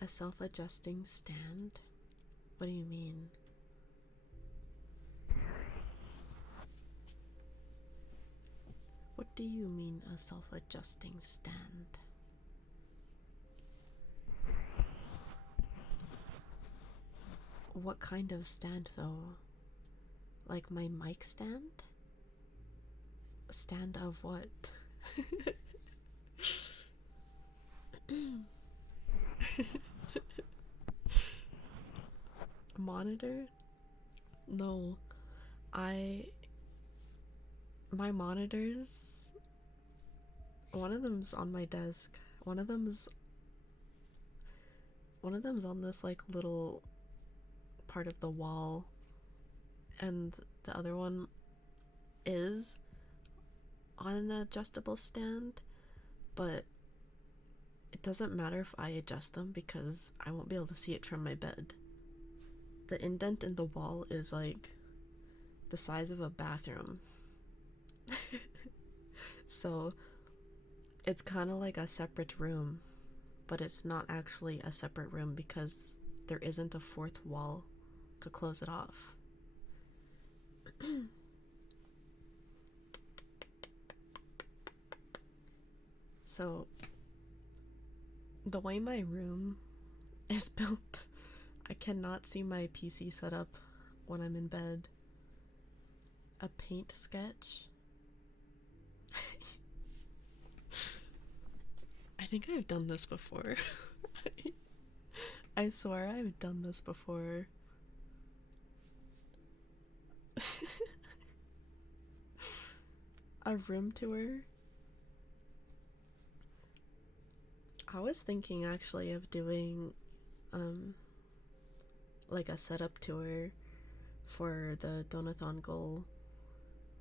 A self-adjusting stand? What do you mean? What do you mean a self-adjusting stand? What kind of stand though? Like my mic stand? Stand of what? Monitor? No. My monitors, one of them's on my desk. One of them's on this like little part of the wall, and the other one is on an adjustable stand, but it doesn't matter if I adjust them because I won't be able to see it from my bed. The indent in the wall is like the size of a bathroom. So it's kind of like a separate room, but it's not actually a separate room because there isn't a fourth wall to close it off. So the way my room is built, I cannot see my PC setup when I'm in bed. A paint sketch? I think I've done this before. I swear I've done this before. A room tour? I was thinking actually of doing like a setup tour for the Donathon goal.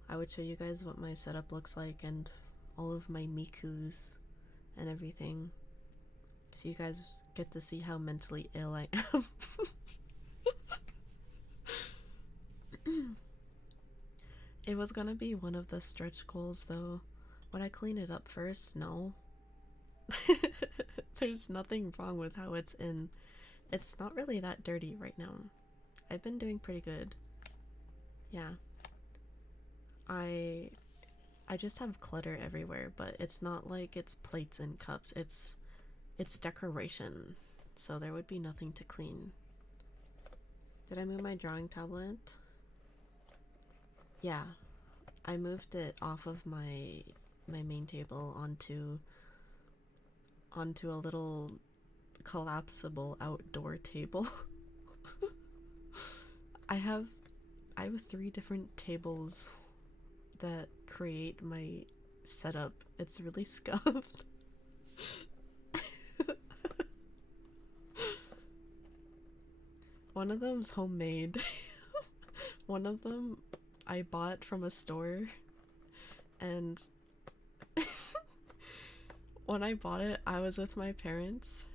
I would show you guys what my setup looks like and all of my Mikus and everything, so you guys get to see how mentally ill I am. It was gonna be one of the stretch goals though. Would I clean it up first? No. There's nothing wrong with how it's in. It's not really that dirty right now. I've been doing pretty good. Yeah. I just have clutter everywhere, but it's not like it's plates and cups. It's decoration. So there would be nothing to clean. Did I move my drawing tablet? Yeah. I moved it off of my main table onto a little collapsible outdoor table. I have 3 different tables that create my setup. It's really scuffed. One of them's homemade. One of them I bought from a store, and when I bought it, I was with my parents,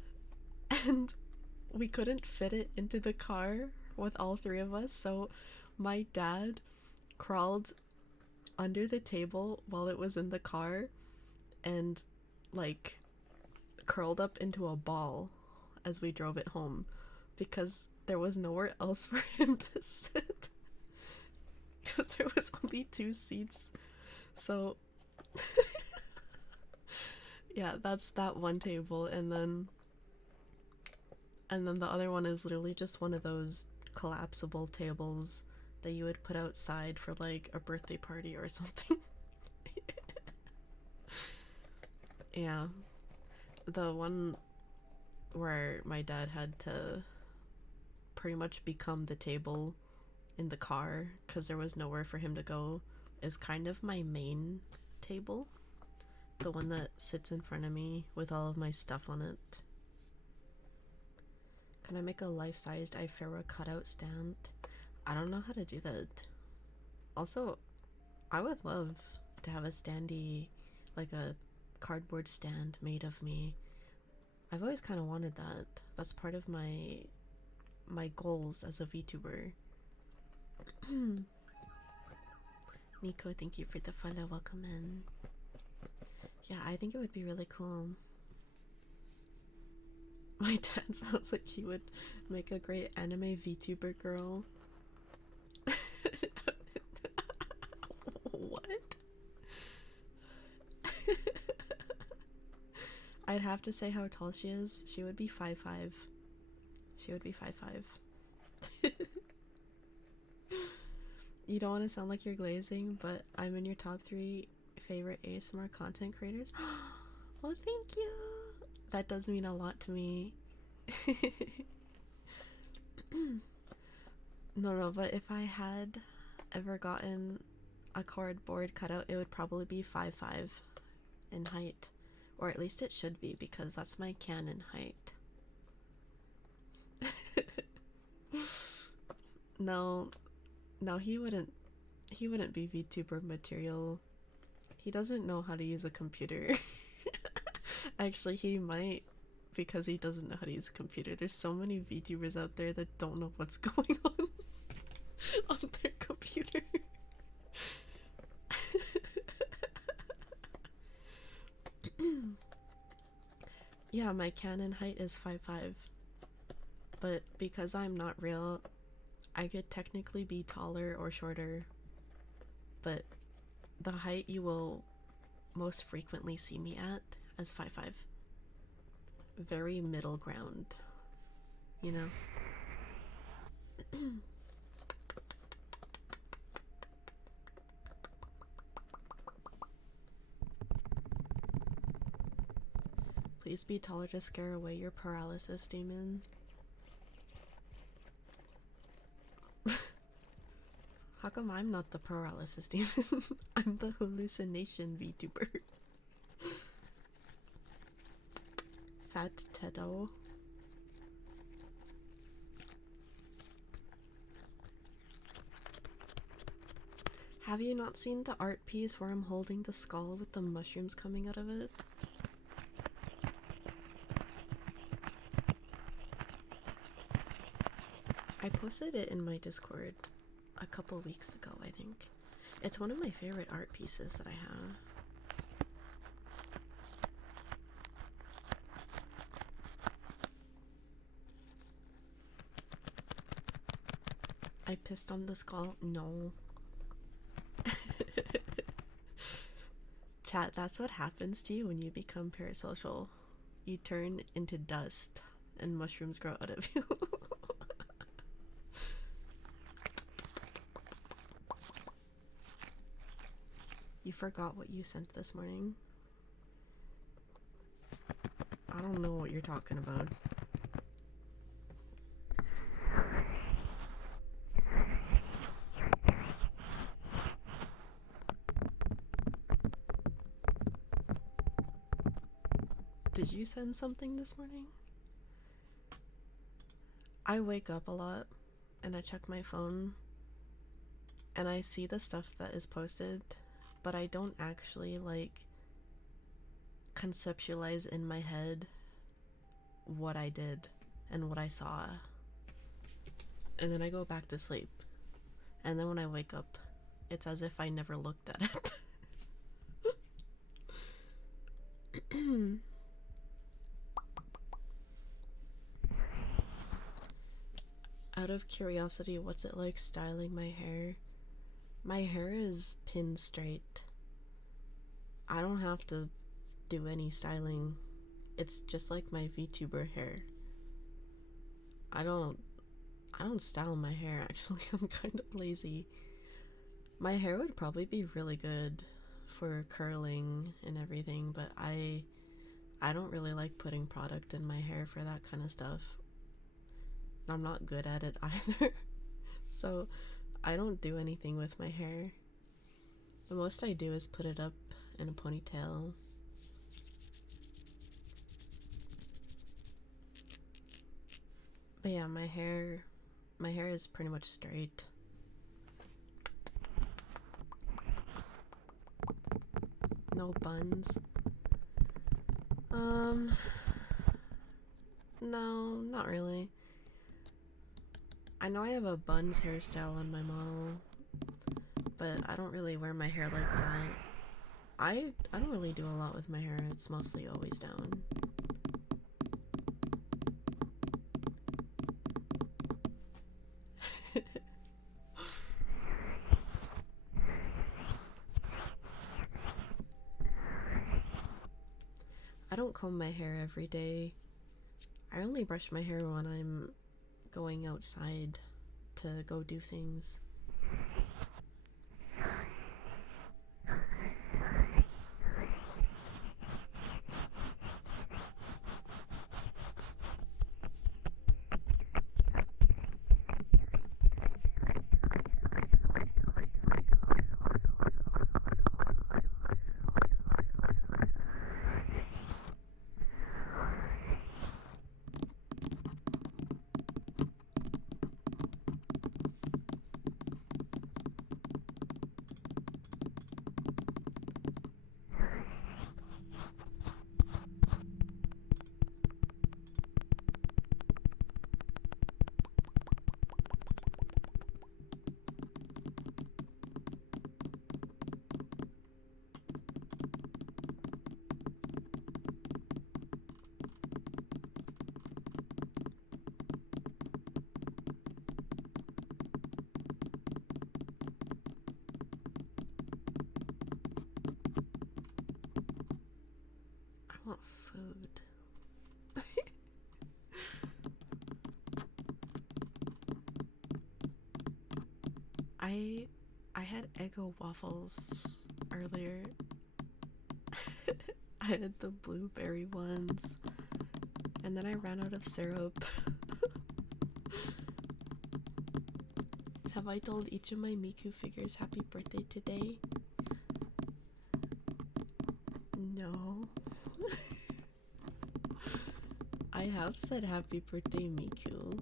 and we couldn't fit it into the car with all 3 of us, so my dad crawled under the table while it was in the car and like curled up into a ball as we drove it home because there was nowhere else for him to sit because there was only 2 seats. So yeah, that's that one table, and then the other one is literally just one of those collapsible tables that you would put outside for like a birthday party or something. Yeah. The one where my dad had to pretty much become the table in the car because there was nowhere for him to go is kind of my main table. The one that sits in front of me with all of my stuff on it. Can I make a life-sized Ifera cutout stand? I don't know how to do that. Also, I would love to have a standee, like a cardboard stand made of me. I've always kind of wanted that. That's part of my goals as a VTuber. Nico, thank you for the follow. Welcome in. Yeah, I think it would be really cool. My dad sounds like he would make a great anime VTuber girl. What? I'd have to say how tall she is. She would be 5'5". She would be 5'5". You don't want to sound like you're glazing, but I'm in your top 3 favorite ASMR content creators. Well, thank you. That does mean a lot to me. No, but if I had ever gotten a cardboard cutout, it would probably be 5'5" in height. Or at least it should be, because that's my canon height. No, he wouldn't be VTuber material. He doesn't know how to use a computer. Actually, he might, because he doesn't know how to use a computer. There's so many VTubers out there that don't know what's going on on their computer. Yeah, my canon height is 5'5", but because I'm not real, I could technically be taller or shorter, but the height you will most frequently see me at as 5'5". Very middle ground, you know? Please be taller to scare away your paralysis demon. How come I'm not the paralysis demon? I'm the hallucination VTuber. Fat Tedo. Have you not seen the art piece where I'm holding the skull with the mushrooms coming out of it? posted it in my Discord a couple weeks ago, I think. It's one of my favorite art pieces that I have. I pissed on the skull? No. Chat, that's what happens to you when you become parasocial. You turn into dust and mushrooms grow out of you. You forgot what you sent this morning. I don't know what you're talking about. Did you send something this morning? I wake up a lot and I check my phone and I see the stuff that is posted, but I don't actually like conceptualize in my head what I did and what I saw. And then I go back to sleep. And then when I wake up, it's as if I never looked at it. Out of curiosity, what's it like styling my hair? My hair is pin straight. I don't have to do any styling. It's just like my VTuber hair. I don't style my hair actually. I'm kind of lazy. My hair would probably be really good for curling and everything, but I don't really like putting product in my hair for that kind of stuff. I'm not good at it either. So I don't do anything with my hair. The most I do is put it up in a ponytail. But yeah, my hair is pretty much straight. No buns. No, not really. I know I have a buns hairstyle on my model, but I don't really wear my hair like that. I don't really do a lot with my hair. It's mostly always down. I don't comb my hair every day. I only brush my hair when I'm going outside to go do things. I want food. I had Eggo waffles earlier. I had the blueberry ones, and then I ran out of syrup. Have I told each of my Miku figures happy birthday today? No. I have said happy birthday, Miku,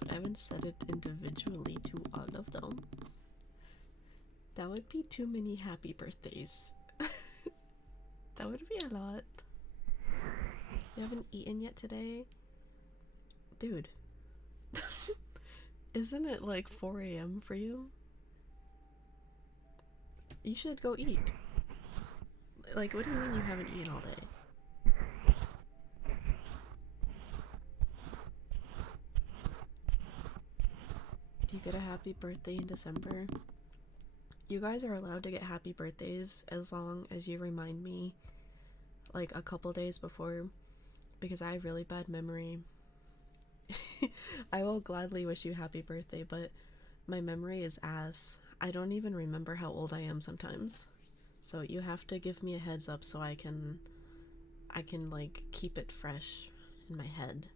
but I haven't said it individually to all of them. That would be too many happy birthdays. That would be a lot. You haven't eaten yet today? Dude. Isn't it like 4 a.m. for you? You should go eat. Like, what do you mean you haven't eaten all day? Do you get a happy birthday in December? You guys are allowed to get happy birthdays as long as you remind me like a couple days before, because I have really bad memory. I will gladly wish you happy birthday, but my memory is ass. I don't even remember how old I am sometimes. So you have to give me a heads up so I can like keep it fresh in my head.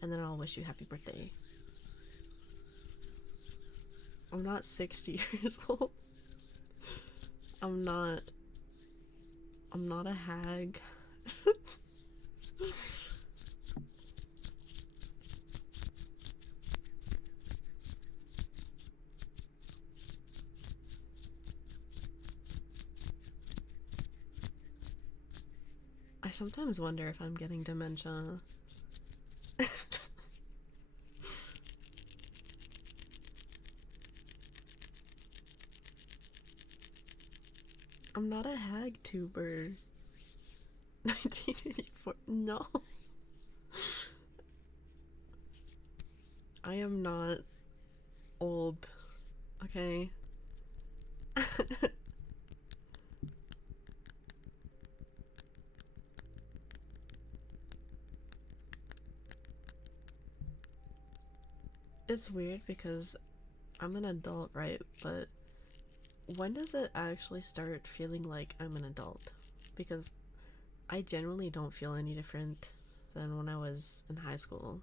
And then I'll wish you happy birthday. I'm not 60 years old. I'm not a hag. I sometimes wonder if I'm getting dementia. I'm not a hag tuber. 1984. No. I am not old. Okay. It's weird because I'm an adult, right? But when does it actually start feeling like I'm an adult? Because I generally don't feel any different than when I was in high school.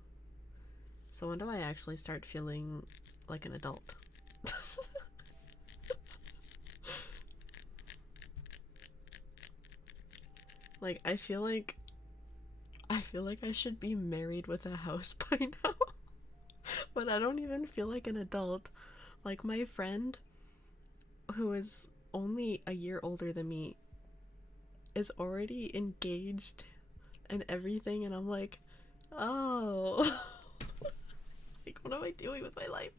So when do I actually start feeling like an adult? Like I feel like I should be married with a house by now. But I don't even feel like an adult. Like my friend who is only a year older than me is already engaged and everything, and I'm like, oh. Like, what am I doing with my life?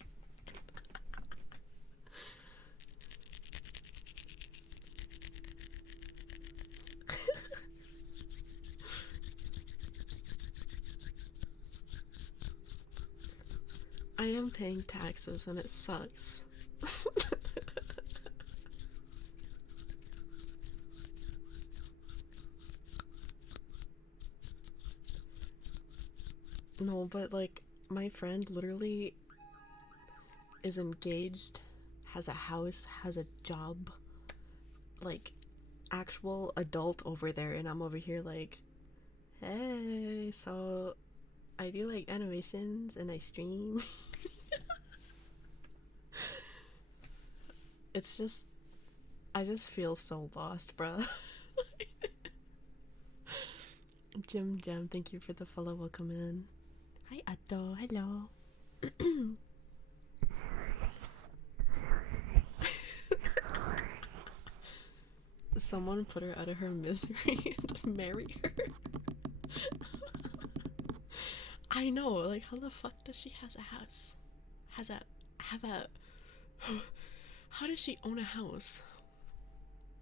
I am paying taxes and it sucks. No, but like my friend literally is engaged, has a house, has a job, like actual adult over there, and I'm over here like, hey, so I do like animations and I stream. It's just, I just feel so lost, bruh. Jim, thank you for the follow. Welcome in. Hi, Atto. Hello. Someone put her out of her misery and marry her. I know, like, how the fuck does she has a house? Have a how does she own a house?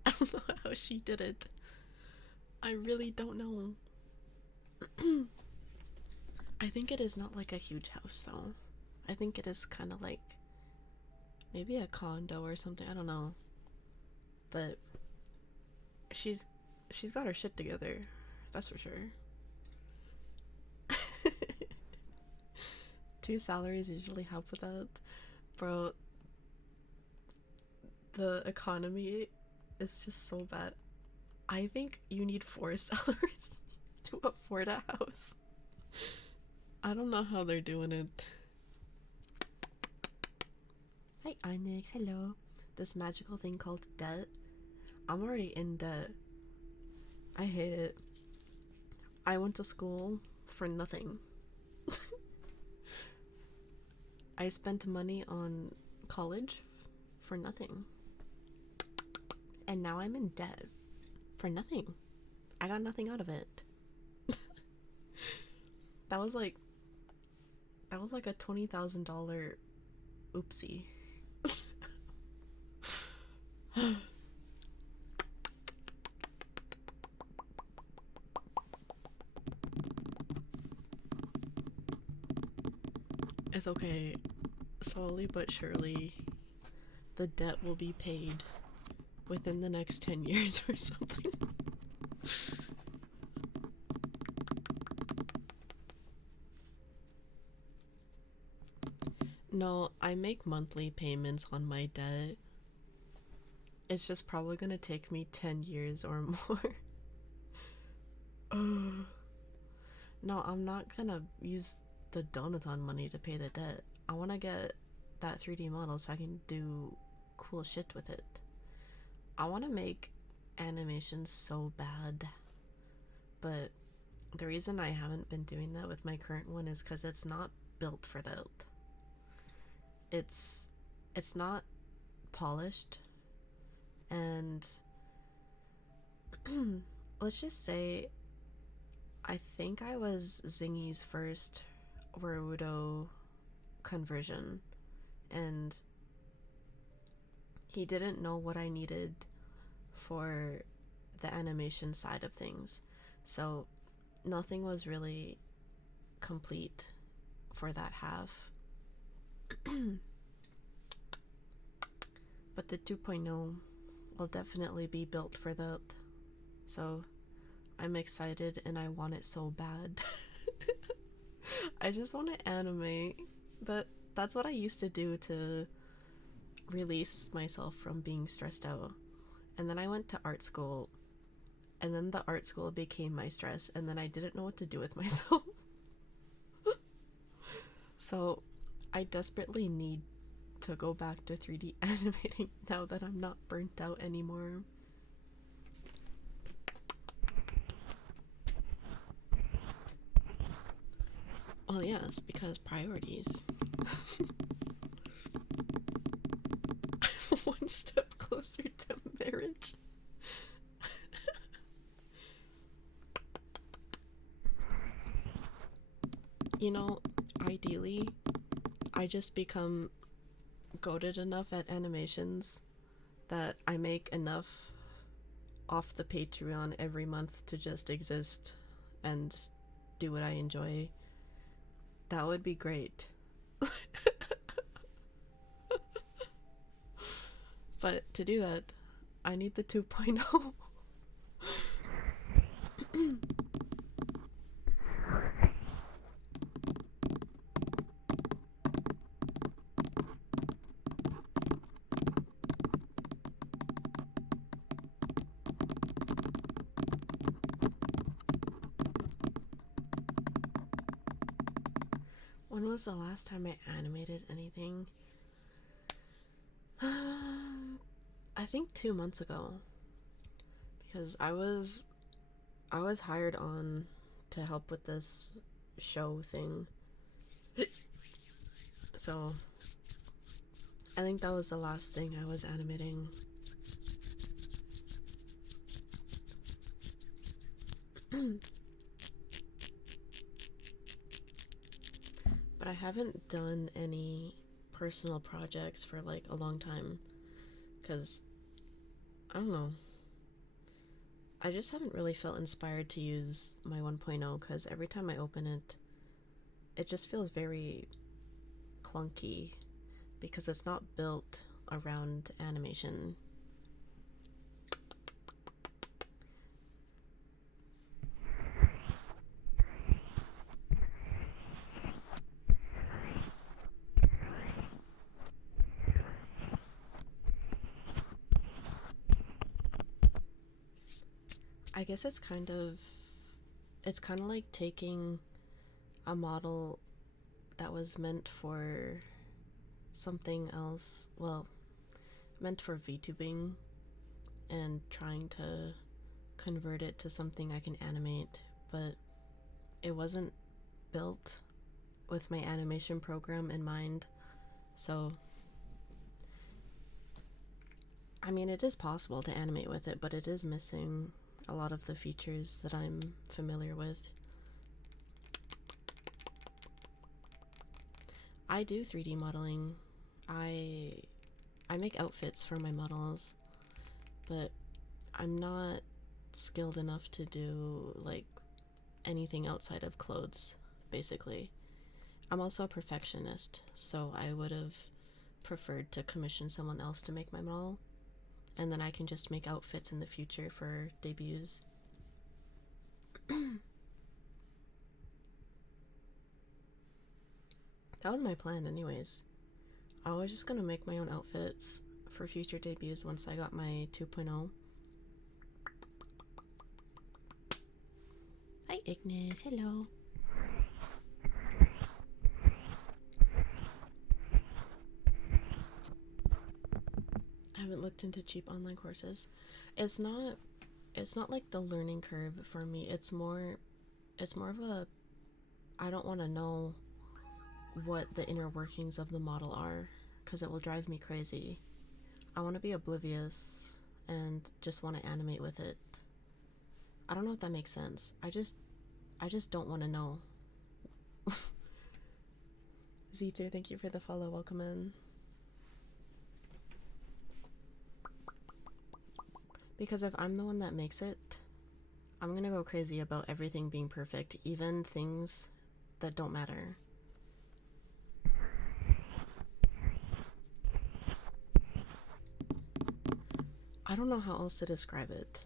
I don't know how she did it. I really don't know. I think it is not like a huge house though. I think it is kind of like maybe a condo or something. I don't know. But she's got her shit together. That's for sure. 2 salaries usually help with that. Bro, the economy is just so bad. I think you need 4 salaries to afford a house. I don't know how they're doing it. Hi, Onyx. Hello. This magical thing called debt. I'm already in debt. I hate it. I went to school for nothing. I spent money on college for nothing. And now I'm in debt for nothing. I got nothing out of it. That was like a $20,000 Oopsie. It's okay. Slowly but surely, the debt will be paid within the next 10 years or something. No, I make monthly payments on my debt. It's just probably gonna take me 10 years or more. No, I'm not gonna use the Donathon money to pay the debt. I wanna get that 3D model so I can do cool shit with it. I wanna make animations so bad. But the reason I haven't been doing that with my current one is because it's not built for that. It's not polished, and let's just say I think I was Zingy's first Warudo conversion, and he didn't know what I needed for the animation side of things, so nothing was really complete for that half. But the 2.0 will definitely be built for that, so I'm excited and I want it so bad. I just want to animate. That's what I used to do to release myself from being stressed out. And then I went to art school, and then the art school became my stress, and then I didn't know what to do with myself. So I desperately need to go back to 3D animating now that I'm not burnt out anymore. Well, yes, because priorities. One step closer to marriage. You know, ideally, I just become goated enough at animations that I make enough off the Patreon every month to just exist and do what I enjoy. That would be great. But to do that, I need the 2.0. When was the last time I animated anything? I think 2 months ago, because I was hired on to help with this show thing. So I think that was the last thing I was animating. But I haven't done any personal projects for like a long time, because I don't know, I just haven't really felt inspired to use my 1.0, because every time I open it, it just feels very clunky because it's not built around animation. I guess it's kind of like taking a model that was meant for something else, well, meant for VTubing, and trying to convert it to something I can animate, but it wasn't built with my animation program in mind. So I mean, it is possible to animate with it, but it is missing a lot of the features that I'm familiar with. I do 3D modeling. I make outfits for my models, but I'm not skilled enough to do like anything outside of clothes, basically. I'm also a perfectionist, so I would have preferred to commission someone else to make my model, and then I can just make outfits in the future for debuts. That was my plan, anyways. I was just gonna make my own outfits for future debuts once I got my 2.0. Hi, Ignis. Hello. I haven't looked into cheap online courses. It's not like the learning curve for me. It's more of a I don't want to know what the inner workings of the model are because it will drive me crazy. I want to be oblivious and just want to animate with it. I don't know if that makes sense. I just don't want to know. Z3, thank you for the follow. Welcome in. Because if I'm the one that makes it, I'm gonna go crazy about everything being perfect, even things that don't matter. I don't know how else to describe it.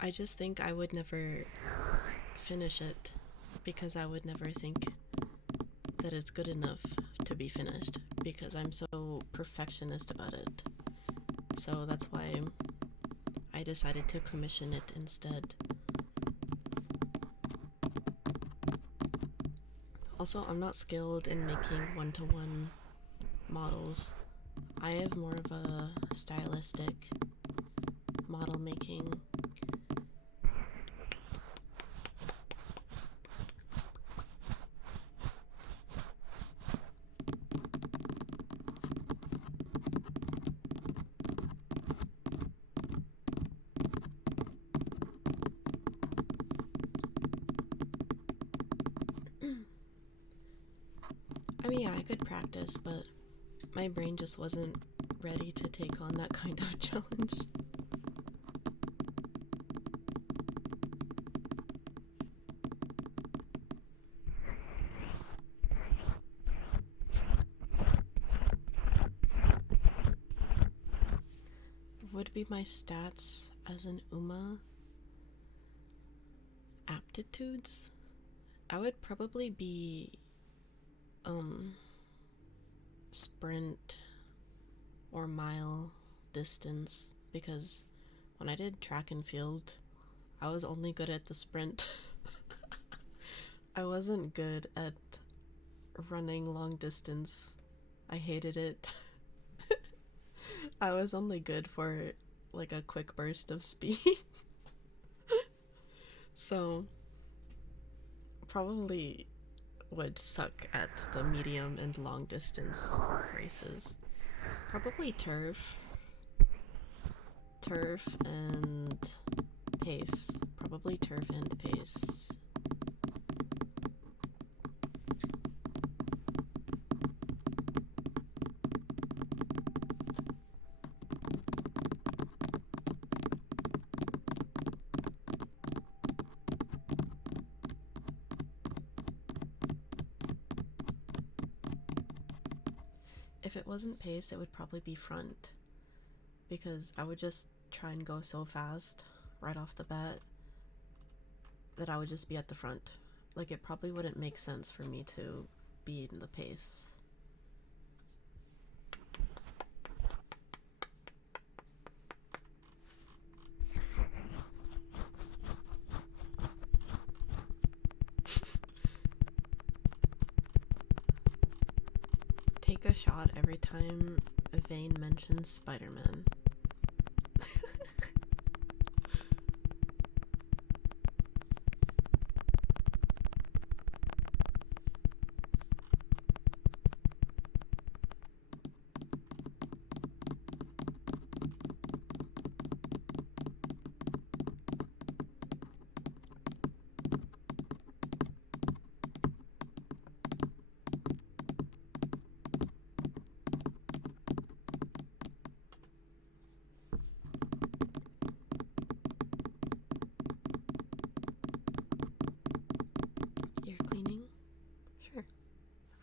I just think I would never finish it because I would never think that it's good enough to be finished because I'm so perfectionist about it. So that's why I decided to commission it instead. Also, I'm not skilled in making one-to-one models. I have more of a stylistic model making. I mean, yeah, I could practice, but my brain just wasn't ready to take on that kind of challenge. Would be my stats as an UMA aptitudes? I would probably be sprint or mile distance because when I did track and field, I was only good at the sprint. I wasn't good at running long distance. I hated it. I was only good for like a quick burst of speed. So probably would suck at the medium and long distance races. Probably turf. Turf and pace. Probably turf and pace. If it wasn't pace, it would probably be front. Because I would just try and go so fast right off the bat that I would just be at the front. Like, it probably wouldn't make sense for me to be in the pace. Take a shot every time Vane mentions Spider-Man.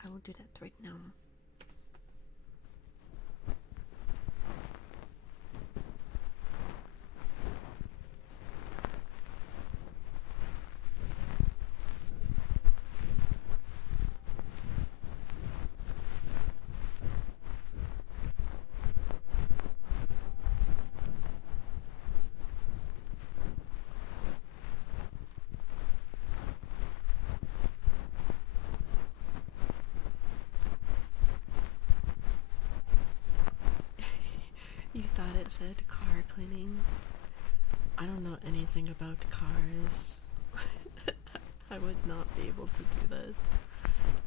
I will do that right now. You thought it said car cleaning? I don't know anything about cars. I would not be able to do that.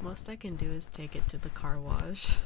Most I can do is take it to the car wash.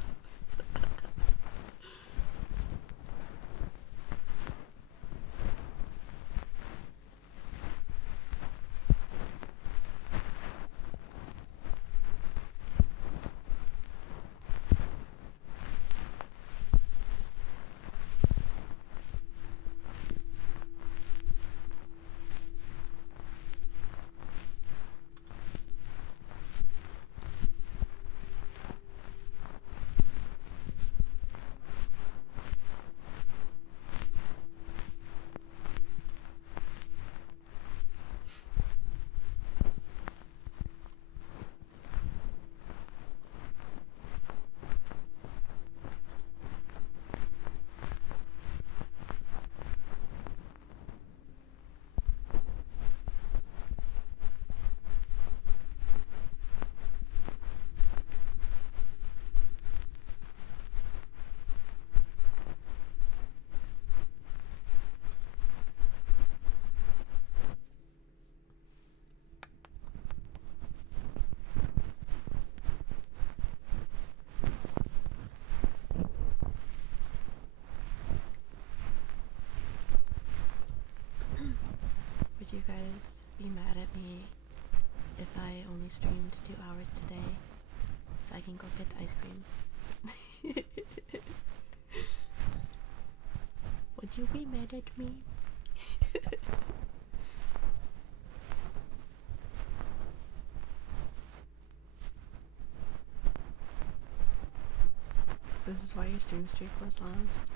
Would you guys be mad at me if I only streamed 2 hours today so I can go get ice cream? Would you be mad at me? This is why your stream streak was lost.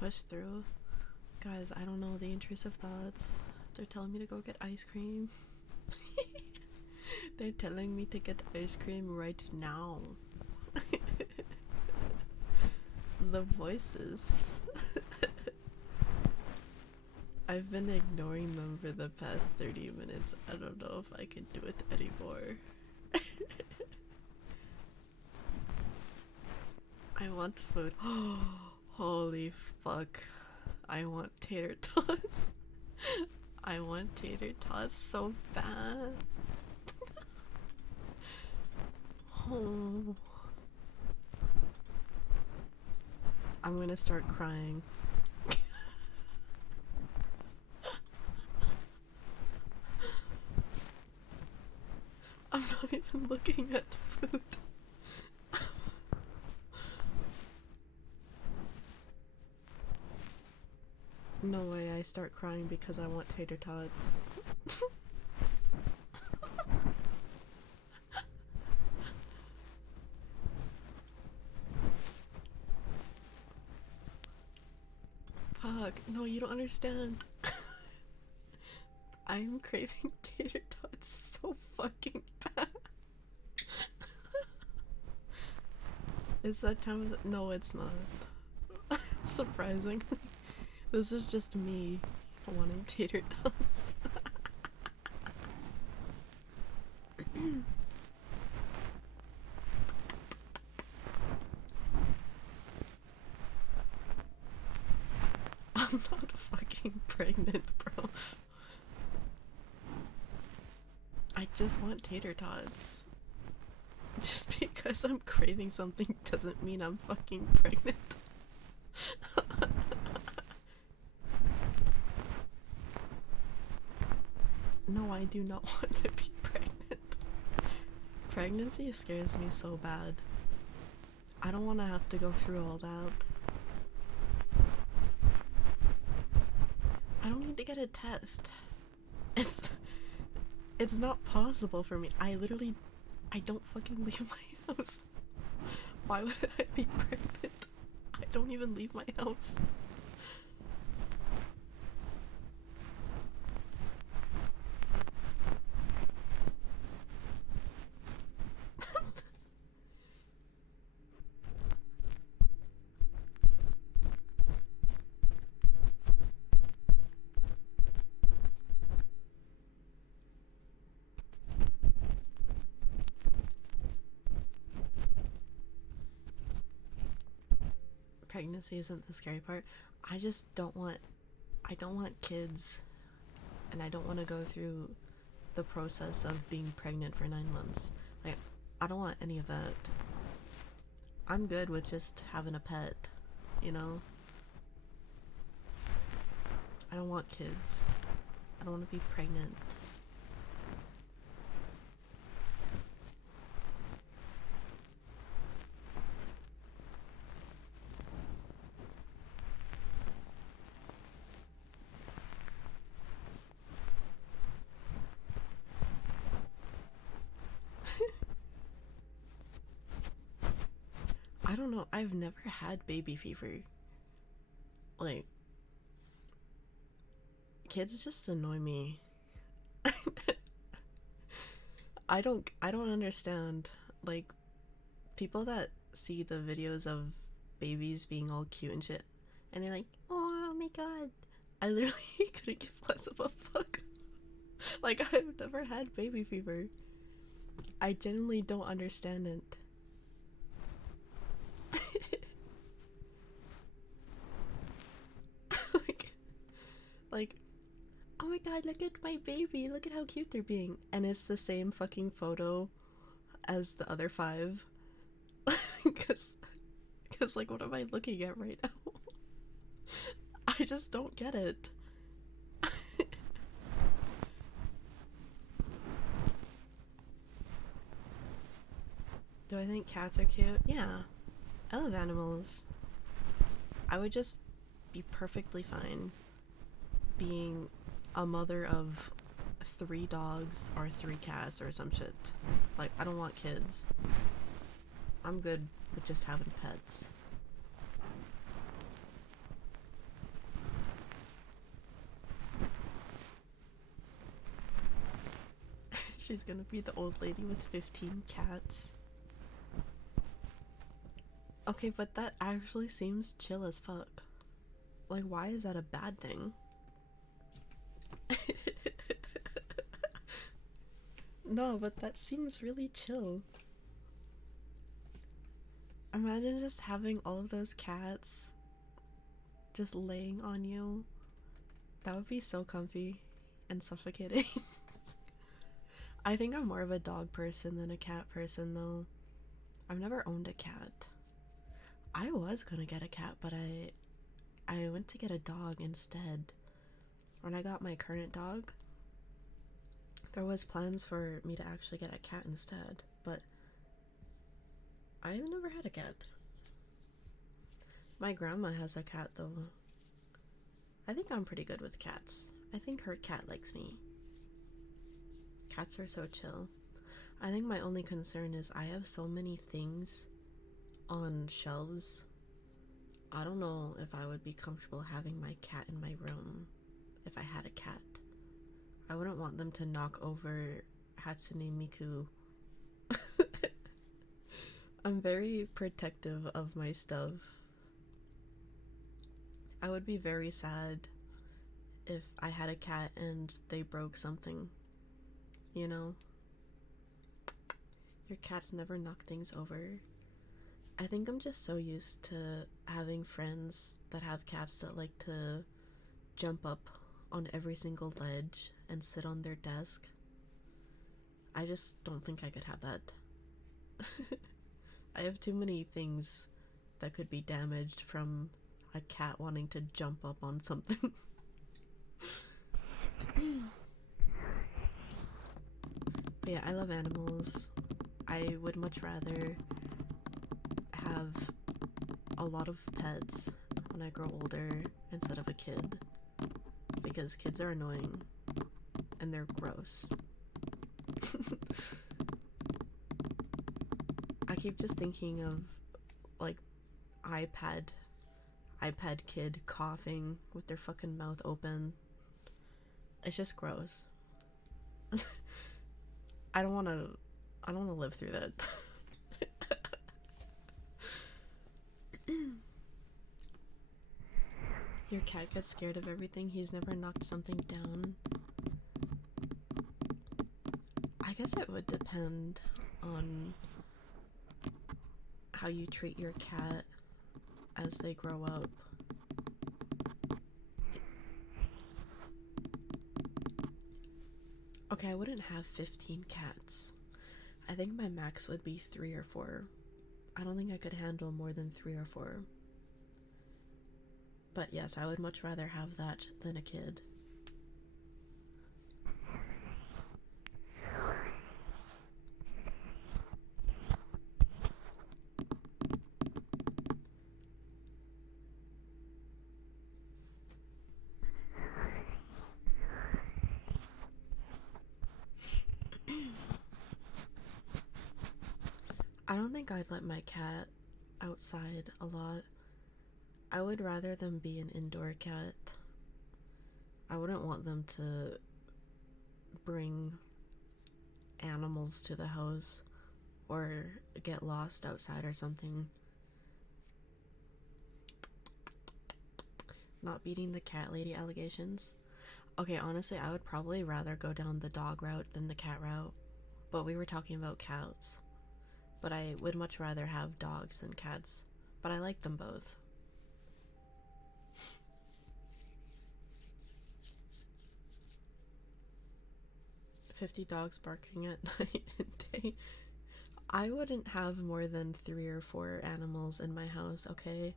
Push through. Guys, I don't know the intrusive thoughts. They're telling me to go get ice cream. They're telling me to get ice cream right now. The voices. I've been ignoring them for the past 30 minutes. I don't know if I can do it anymore. I want food. Holy fuck. I want tater tots. I want tater tots so bad. Oh. I'm gonna start crying. I'm not even looking at food. No way, I start crying because I want tater tots. Fuck, no, you don't understand. I'm craving tater tots so fucking bad. Is that time of the— no, it's not. Surprising. This is just me wanting tater tots. I'm not fucking pregnant, bro. I just want tater tots. Just because I'm craving something doesn't mean I'm fucking pregnant. I do not want to be pregnant. Pregnancy scares me so bad. I don't want to have to go through all that. I don't need to get a test. It's not possible for me. I don't fucking leave my house. Why would I be pregnant? I don't even leave my house. Pregnancy isn't the scary part. I don't want kids, and I don't want to go through the process of being pregnant for 9 months. Like, I don't want any of that. I'm good with just having a pet, you know? I don't want kids. I don't want to be pregnant. I don't know. I've never had baby fever. Like, kids just annoy me. I don't understand. Like, people that see the videos of babies being all cute and shit, and they're like, oh my god. I literally couldn't give less of a fuck. Like, I've never had baby fever. I genuinely don't understand it. like, oh my god, look at my baby, look at how cute they're being. And it's the same fucking photo as the other 5. Because, like, what am I looking at right now? I just don't get it. Do I think cats are cute? Yeah. I love animals. I would just be perfectly fine being a mother of 3 dogs or 3 cats or some shit. Like, I don't want kids. I'm good with just having pets. She's gonna be the old lady with 15 cats. Okay, but that actually seems chill as fuck. Like, why is that a bad thing? No, but that seems really chill. Imagine just having all of those cats just laying on you. That would be so comfy and suffocating. I think I'm more of a dog person than a cat person, though. I've never owned a cat. I was gonna get a cat, but I went to get a dog instead. When I got my current dog, there was plans for me to actually get a cat instead, but I've never had a cat. My grandma has a cat, though. I think I'm pretty good with cats. I think her cat likes me. Cats are so chill. I think my only concern is I have so many things on shelves. I don't know if I would be comfortable having my cat in my room if I had a cat. I wouldn't want them to knock over Hatsune Miku. I'm very protective of my stuff. I would be very sad if I had a cat and they broke something. You know? Your cats never knock things over. I think I'm just so used to having friends that have cats that like to jump up on every single ledge and sit on their desk. I just don't think I could have that. I have too many things that could be damaged from a cat wanting to jump up on something. Yeah, I love animals. I would much rather have a lot of pets when I grow older instead of a kid, because kids are annoying and they're gross. I keep just thinking of like iPad kid coughing with their fucking mouth open. It's just gross. I don't want to live through that. Your cat gets scared of everything. He's never knocked something down. I guess it would depend on how you treat your cat as they grow up. Okay, I wouldn't have 15 cats. I think my max would be 3 or 4. I don't think I could handle more than 3 or 4. But yes, I would much rather have that than a kid. I don't think I'd let my cat outside a lot. I would rather them be an indoor cat. I wouldn't want them to bring animals to the house or get lost outside or something. Not beating the cat lady allegations. Okay, honestly, I would probably rather go down the dog route than the cat route. But we were talking about cats. But I would much rather have dogs than cats. But I like them both. "50 dogs barking at night and day." I wouldn't have more than 3 or 4 animals in my house, okay?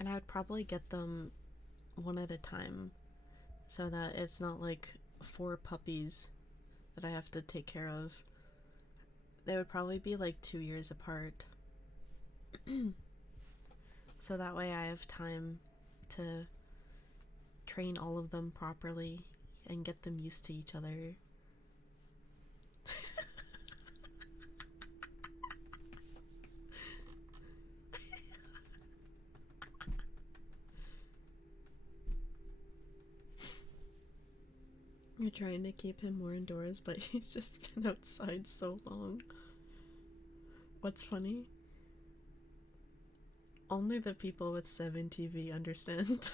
And I would probably get them one at a time, so that it's not like 4 puppies that I have to take care of. They would probably be like 2 years apart. So that way I have time to train all of them properly and get them used to each other. You're trying to keep him more indoors, but he's just been outside so long. What's funny? Only the people with 7 TV understand.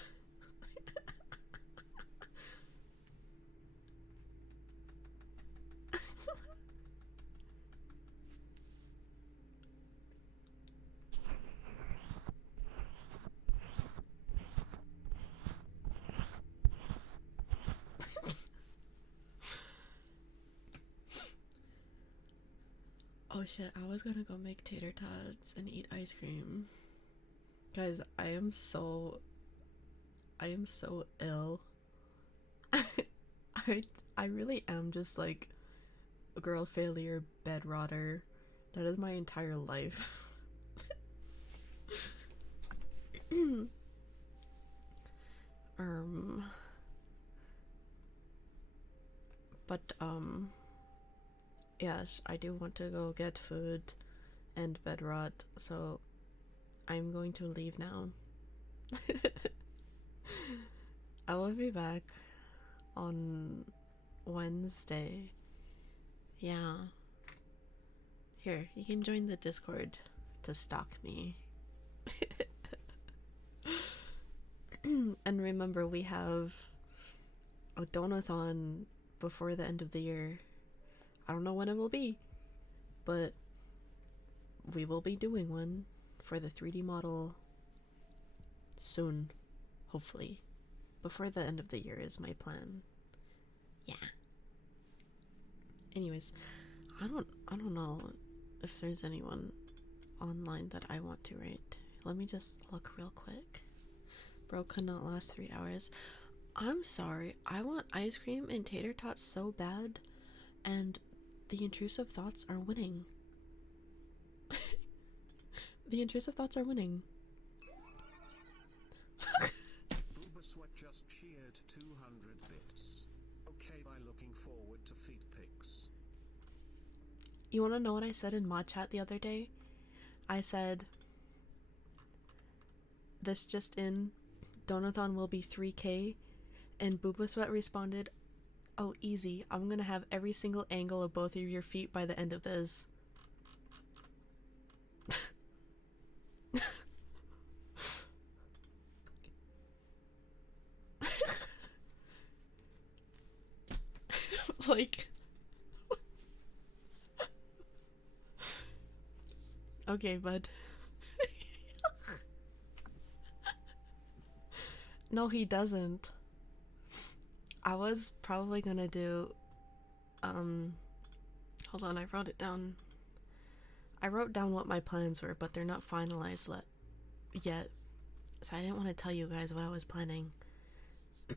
Oh shit, I was gonna go make tater tots and eat ice cream. Guys, I am so ill. I I really am just like a girl failure bed rotter. That is my entire life. um but yes, I do want to go get food and bed rot, so I'm going to leave now. I will be back on Wednesday. Yeah. Here, you can join the Discord to stalk me. And remember, we have a donathon before the end of the year. I don't know when it will be, but we will be doing one for the 3D model soon, hopefully. Before the end of the year is my plan. Yeah. Anyways, I don't know if there's anyone online that I want to rate. Let me just look real quick. Bro could not last 3 hours. I'm sorry. I want ice cream and tater tots so bad, and the intrusive thoughts are winning. The intrusive thoughts are winning. Booba Sweat just cheered 200 bits. Okay, by looking forward to feet pics. You wanna know what I said in mod chat the other day? I said, this just in, Donathon will be 3K, and Booba Sweat responded, oh easy, I'm gonna have every single angle of both of your feet by the end of this. Like, okay, bud. No, he doesn't. I was probably gonna do, hold on, I wrote it down. I wrote down what my plans were, but they're not finalized yet. So I didn't want to tell you guys what I was planning.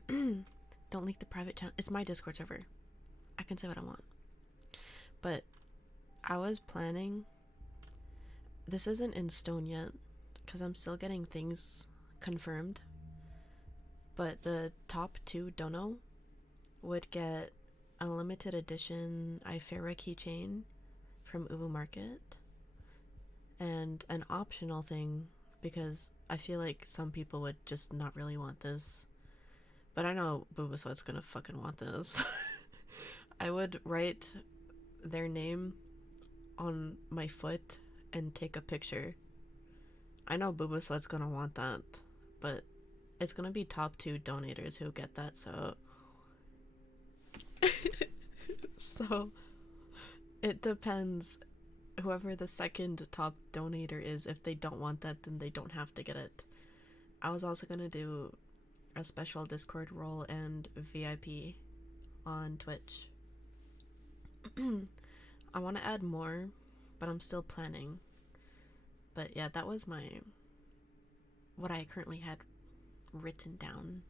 Don't leak the private channel. It's my Discord server. I can say what I want. But I was planning, this isn't in stone yet, because I'm still getting things confirmed, but the top 2 dono would get a limited edition Ifera keychain from Ubu Market, and an optional thing, because I feel like some people would just not really want this, but I know Bubasweat's gonna fucking want this. I would write their name on my foot and take a picture. I know Bubasweat's gonna want that, but it's gonna be top 2 donators who get that, so so it depends. Whoever the second top donator is, if they don't want that, then they don't have to get it. I was also gonna do a special Discord role and VIP on Twitch. I want to add more, but I'm still planning. But yeah, that was what I currently had written down.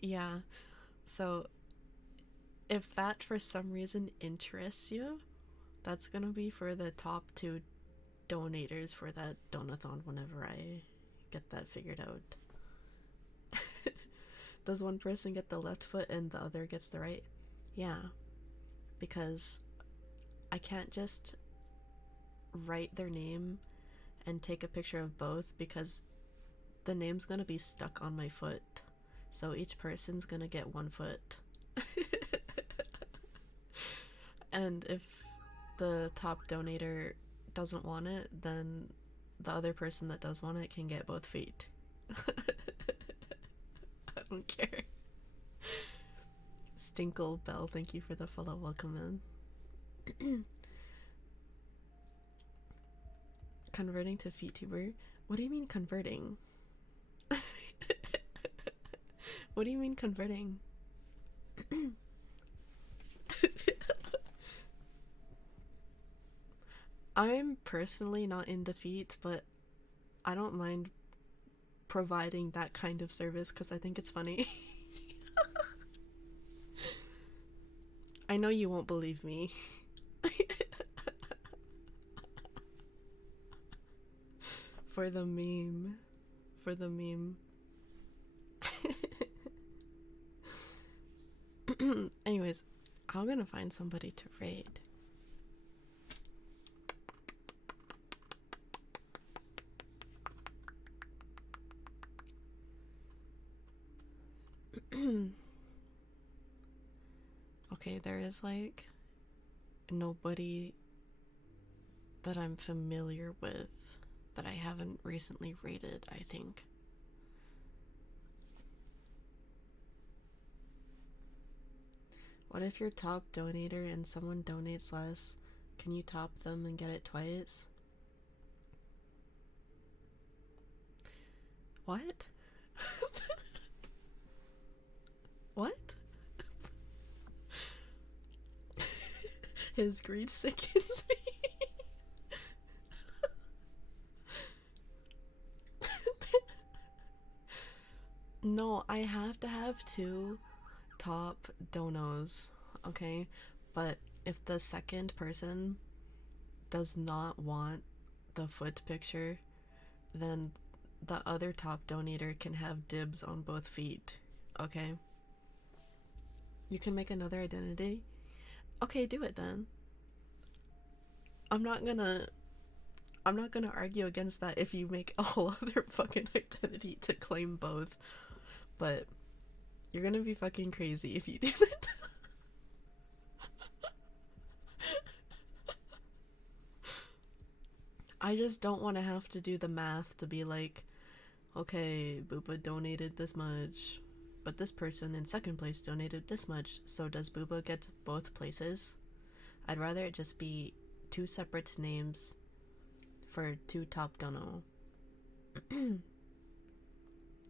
Yeah, so if that for some reason interests you, that's gonna be for the top 2 donators for that donathon whenever I get that figured out. Does one person get the left foot and the other gets the right? Yeah, because I can't just write their name and take a picture of both, because the name's gonna be stuck on my foot, so each person's gonna get 1 foot. And if the top donator doesn't want it, then the other person that does want it can get both feet. I don't care. Stinkle Bell, thank you for the follow. Welcome in. Converting to VTuber? What do you mean converting? What do you mean converting? I'm personally not in defeat, but I don't mind providing that kind of service because I think it's funny. I know you won't believe me. For the meme. For the meme. Anyways, I'm gonna find somebody to raid. Okay, there is like nobody that I'm familiar with that I haven't recently raided, I think. What if you're top donator and someone donates less? Can you top them and get it twice? What? What? His greed sickens me. No, I have to have two top donos, okay? But if the second person does not want the foot picture, then the other top donator can have dibs on both feet, okay? You can make another identity. Okay, do it then. I'm not gonna I'm not gonna argue against that if you make a whole other fucking identity to claim both, but you're gonna be fucking crazy if you do that. I just don't want to have to do the math to be like, okay, Booba donated this much, but this person in second place donated this much, so does Booba get both places? I'd rather it just be two separate names for two top dono.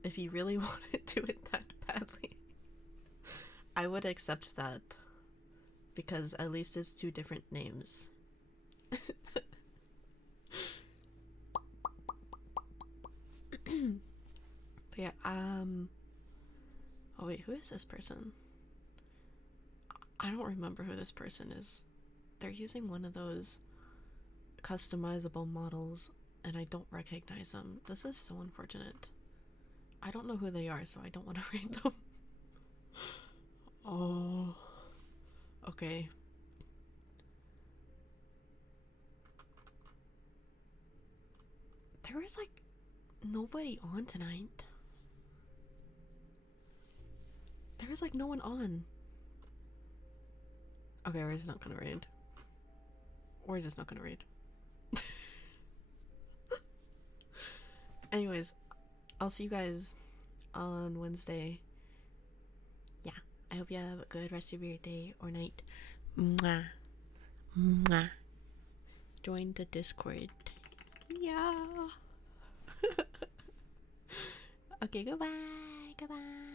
If you really want to do it that badly, I would accept that, because at least it's two different names. But yeah, oh wait, who is this person? I don't remember who this person is. They're using one of those customizable models and I don't recognize them. This is so unfortunate. I don't know who they are, so I don't want to read them. Oh, okay. There was like nobody on tonight. There was like no one on. Okay, we're just not gonna raid. We're just not gonna raid. Anyways, I'll see you guys on Wednesday. Yeah, I hope you have a good rest of your day or night. Mwah. Mwah. Join the Discord. Yeah. Okay, goodbye. Goodbye.